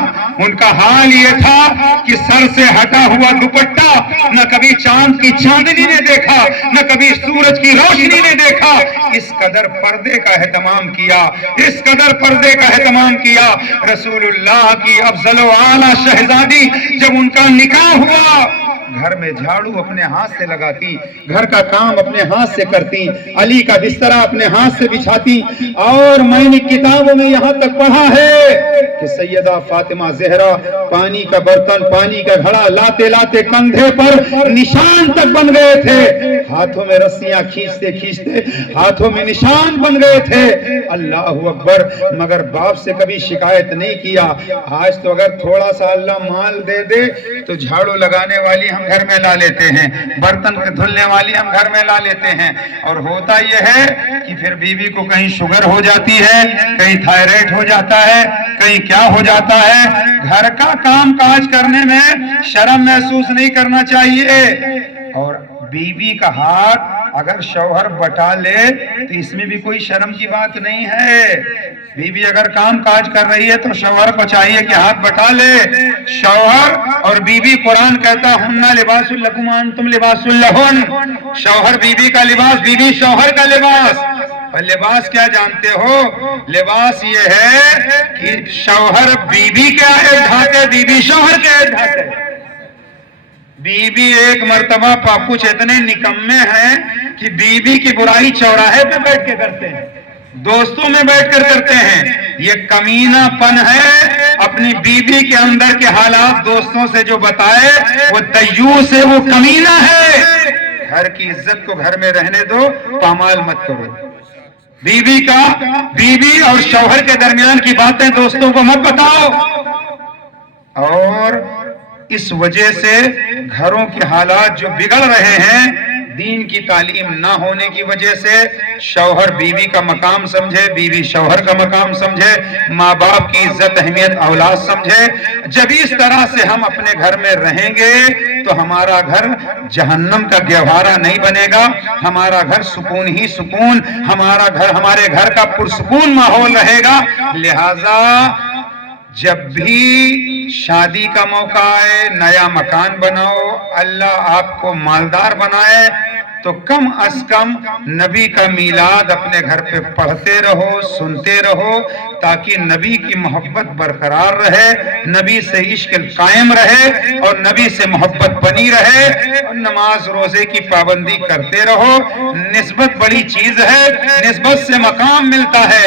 ان کا حال یہ تھا کہ سر سے ہٹا ہوا دوپٹہ نہ کبھی چاند کی چاندنی نے دیکھا، نہ کبھی سورج کی روشنی نے دیکھا۔ اس قدر پردے کا اہتمام کیا، اس قدر پردے کا اہتمام کیا۔ رسول اللہ کی افضل و اعلیٰ شہزادی جب ان کا نکاح ہوا، گھر میں جھاڑو اپنے ہاتھ سے لگاتی، گھر کا کام اپنے ہاتھ سے کرتی، علی کا بسترا اپنے ہاتھ سے بچھاتی۔ اور میں نے کتابوں میں یہاں تک پڑھا ہے کہ سیدہ فاطمہ زہرا پانی کا برتن، پانی کا گھڑا لاتے لاتے کندھے پر نشان تک بن گئے تھے، ہاتھوں میں رسیاں کھینچتے کھینچتے ہاتھوں میں نشان بن گئے تھے۔ اللہ اکبر، مگر باپ سے کبھی شکایت نہیں کیا۔ آج تو اگر تھوڑا سا اللہ مال دے دے تو جھاڑو لگانے والی ہم گھر میں لا لیتے ہیں، برتن دھلنے والی ہم گھر میں لا لیتے ہیں۔ اور ہوتا یہ ہے کہ پھر بیوی کو کہیں شوگر ہو جاتی ہے، کہیں تھائرائیڈ ہو جاتا ہے، کہیں کیا ہو جاتا ہے۔ گھر کا کام کاج کرنے میں شرم محسوس نہیں کرنا چاہیے۔ اور بیوی کا ہاتھ اگر شوہر بٹا لے تو اس میں بھی کوئی شرم کی بات نہیں ہے۔ بیوی اگر کام کاج کر رہی ہے تو شوہر کو چاہیے کہ ہاتھ بٹا لے۔ شوہر اور بیوی، قرآن کہتا ہننا لباس لکم وانتم لباس لہن، شوہر بیوی کا لباس، بیوی شوہر کا لباس۔ اور لباس کیا جانتے ہو؟ لباس یہ ہے کہ شوہر بیوی کے آئے ڈھاکے، بیوی شوہر کے آئے ڈھاکے۔ بیوی ایک مرتبہ پاپوچ اتنے نکمے ہیں کہ بیوی کی برائی چوراہے پہ بیٹھ کے کرتے ہیں، دوستوں میں بیٹھ کر کرتے ہیں۔ یہ کمینہ پن ہے، اپنی بیوی کے اندر کے حالات دوستوں سے جو بتائے وہ دیوس ہے، وہ کمینہ ہے۔ گھر کی عزت کو گھر میں رہنے دو، پامال مت کرو۔ بیوی اور شوہر کے درمیان کی باتیں دوستوں کو مت بتاؤ۔ اور اس وجہ سے گھروں کے حالات جو بگڑ رہے ہیں، دین کی تعلیم نہ ہونے کی وجہ سے، شوہر بیوی کا مقام سمجھے، بیوی شوہر کا مقام سمجھے، ماں باپ کی عزت اہمیت اولاد سمجھے۔ جب اس طرح سے ہم اپنے گھر میں رہیں گے تو ہمارا گھر جہنم کا گہوارہ نہیں بنے گا، ہمارا گھر سکون ہی سکون، ہمارے گھر کا پرسکون ماحول رہے گا۔ لہذا جب بھی شادی کا موقع آئے، نیا مکان بناؤ، اللہ آپ کو مالدار بنائے تو کم از کم نبی کا میلاد اپنے گھر پہ پڑھتے رہو، سنتے رہو، تاکہ نبی کی محبت برقرار رہے، نبی سے عشق قائم رہے اور نبی سے محبت بنی رہے۔ اور نماز روزے کی پابندی کرتے رہو۔ نسبت بڑی چیز ہے، نسبت سے مقام ملتا ہے،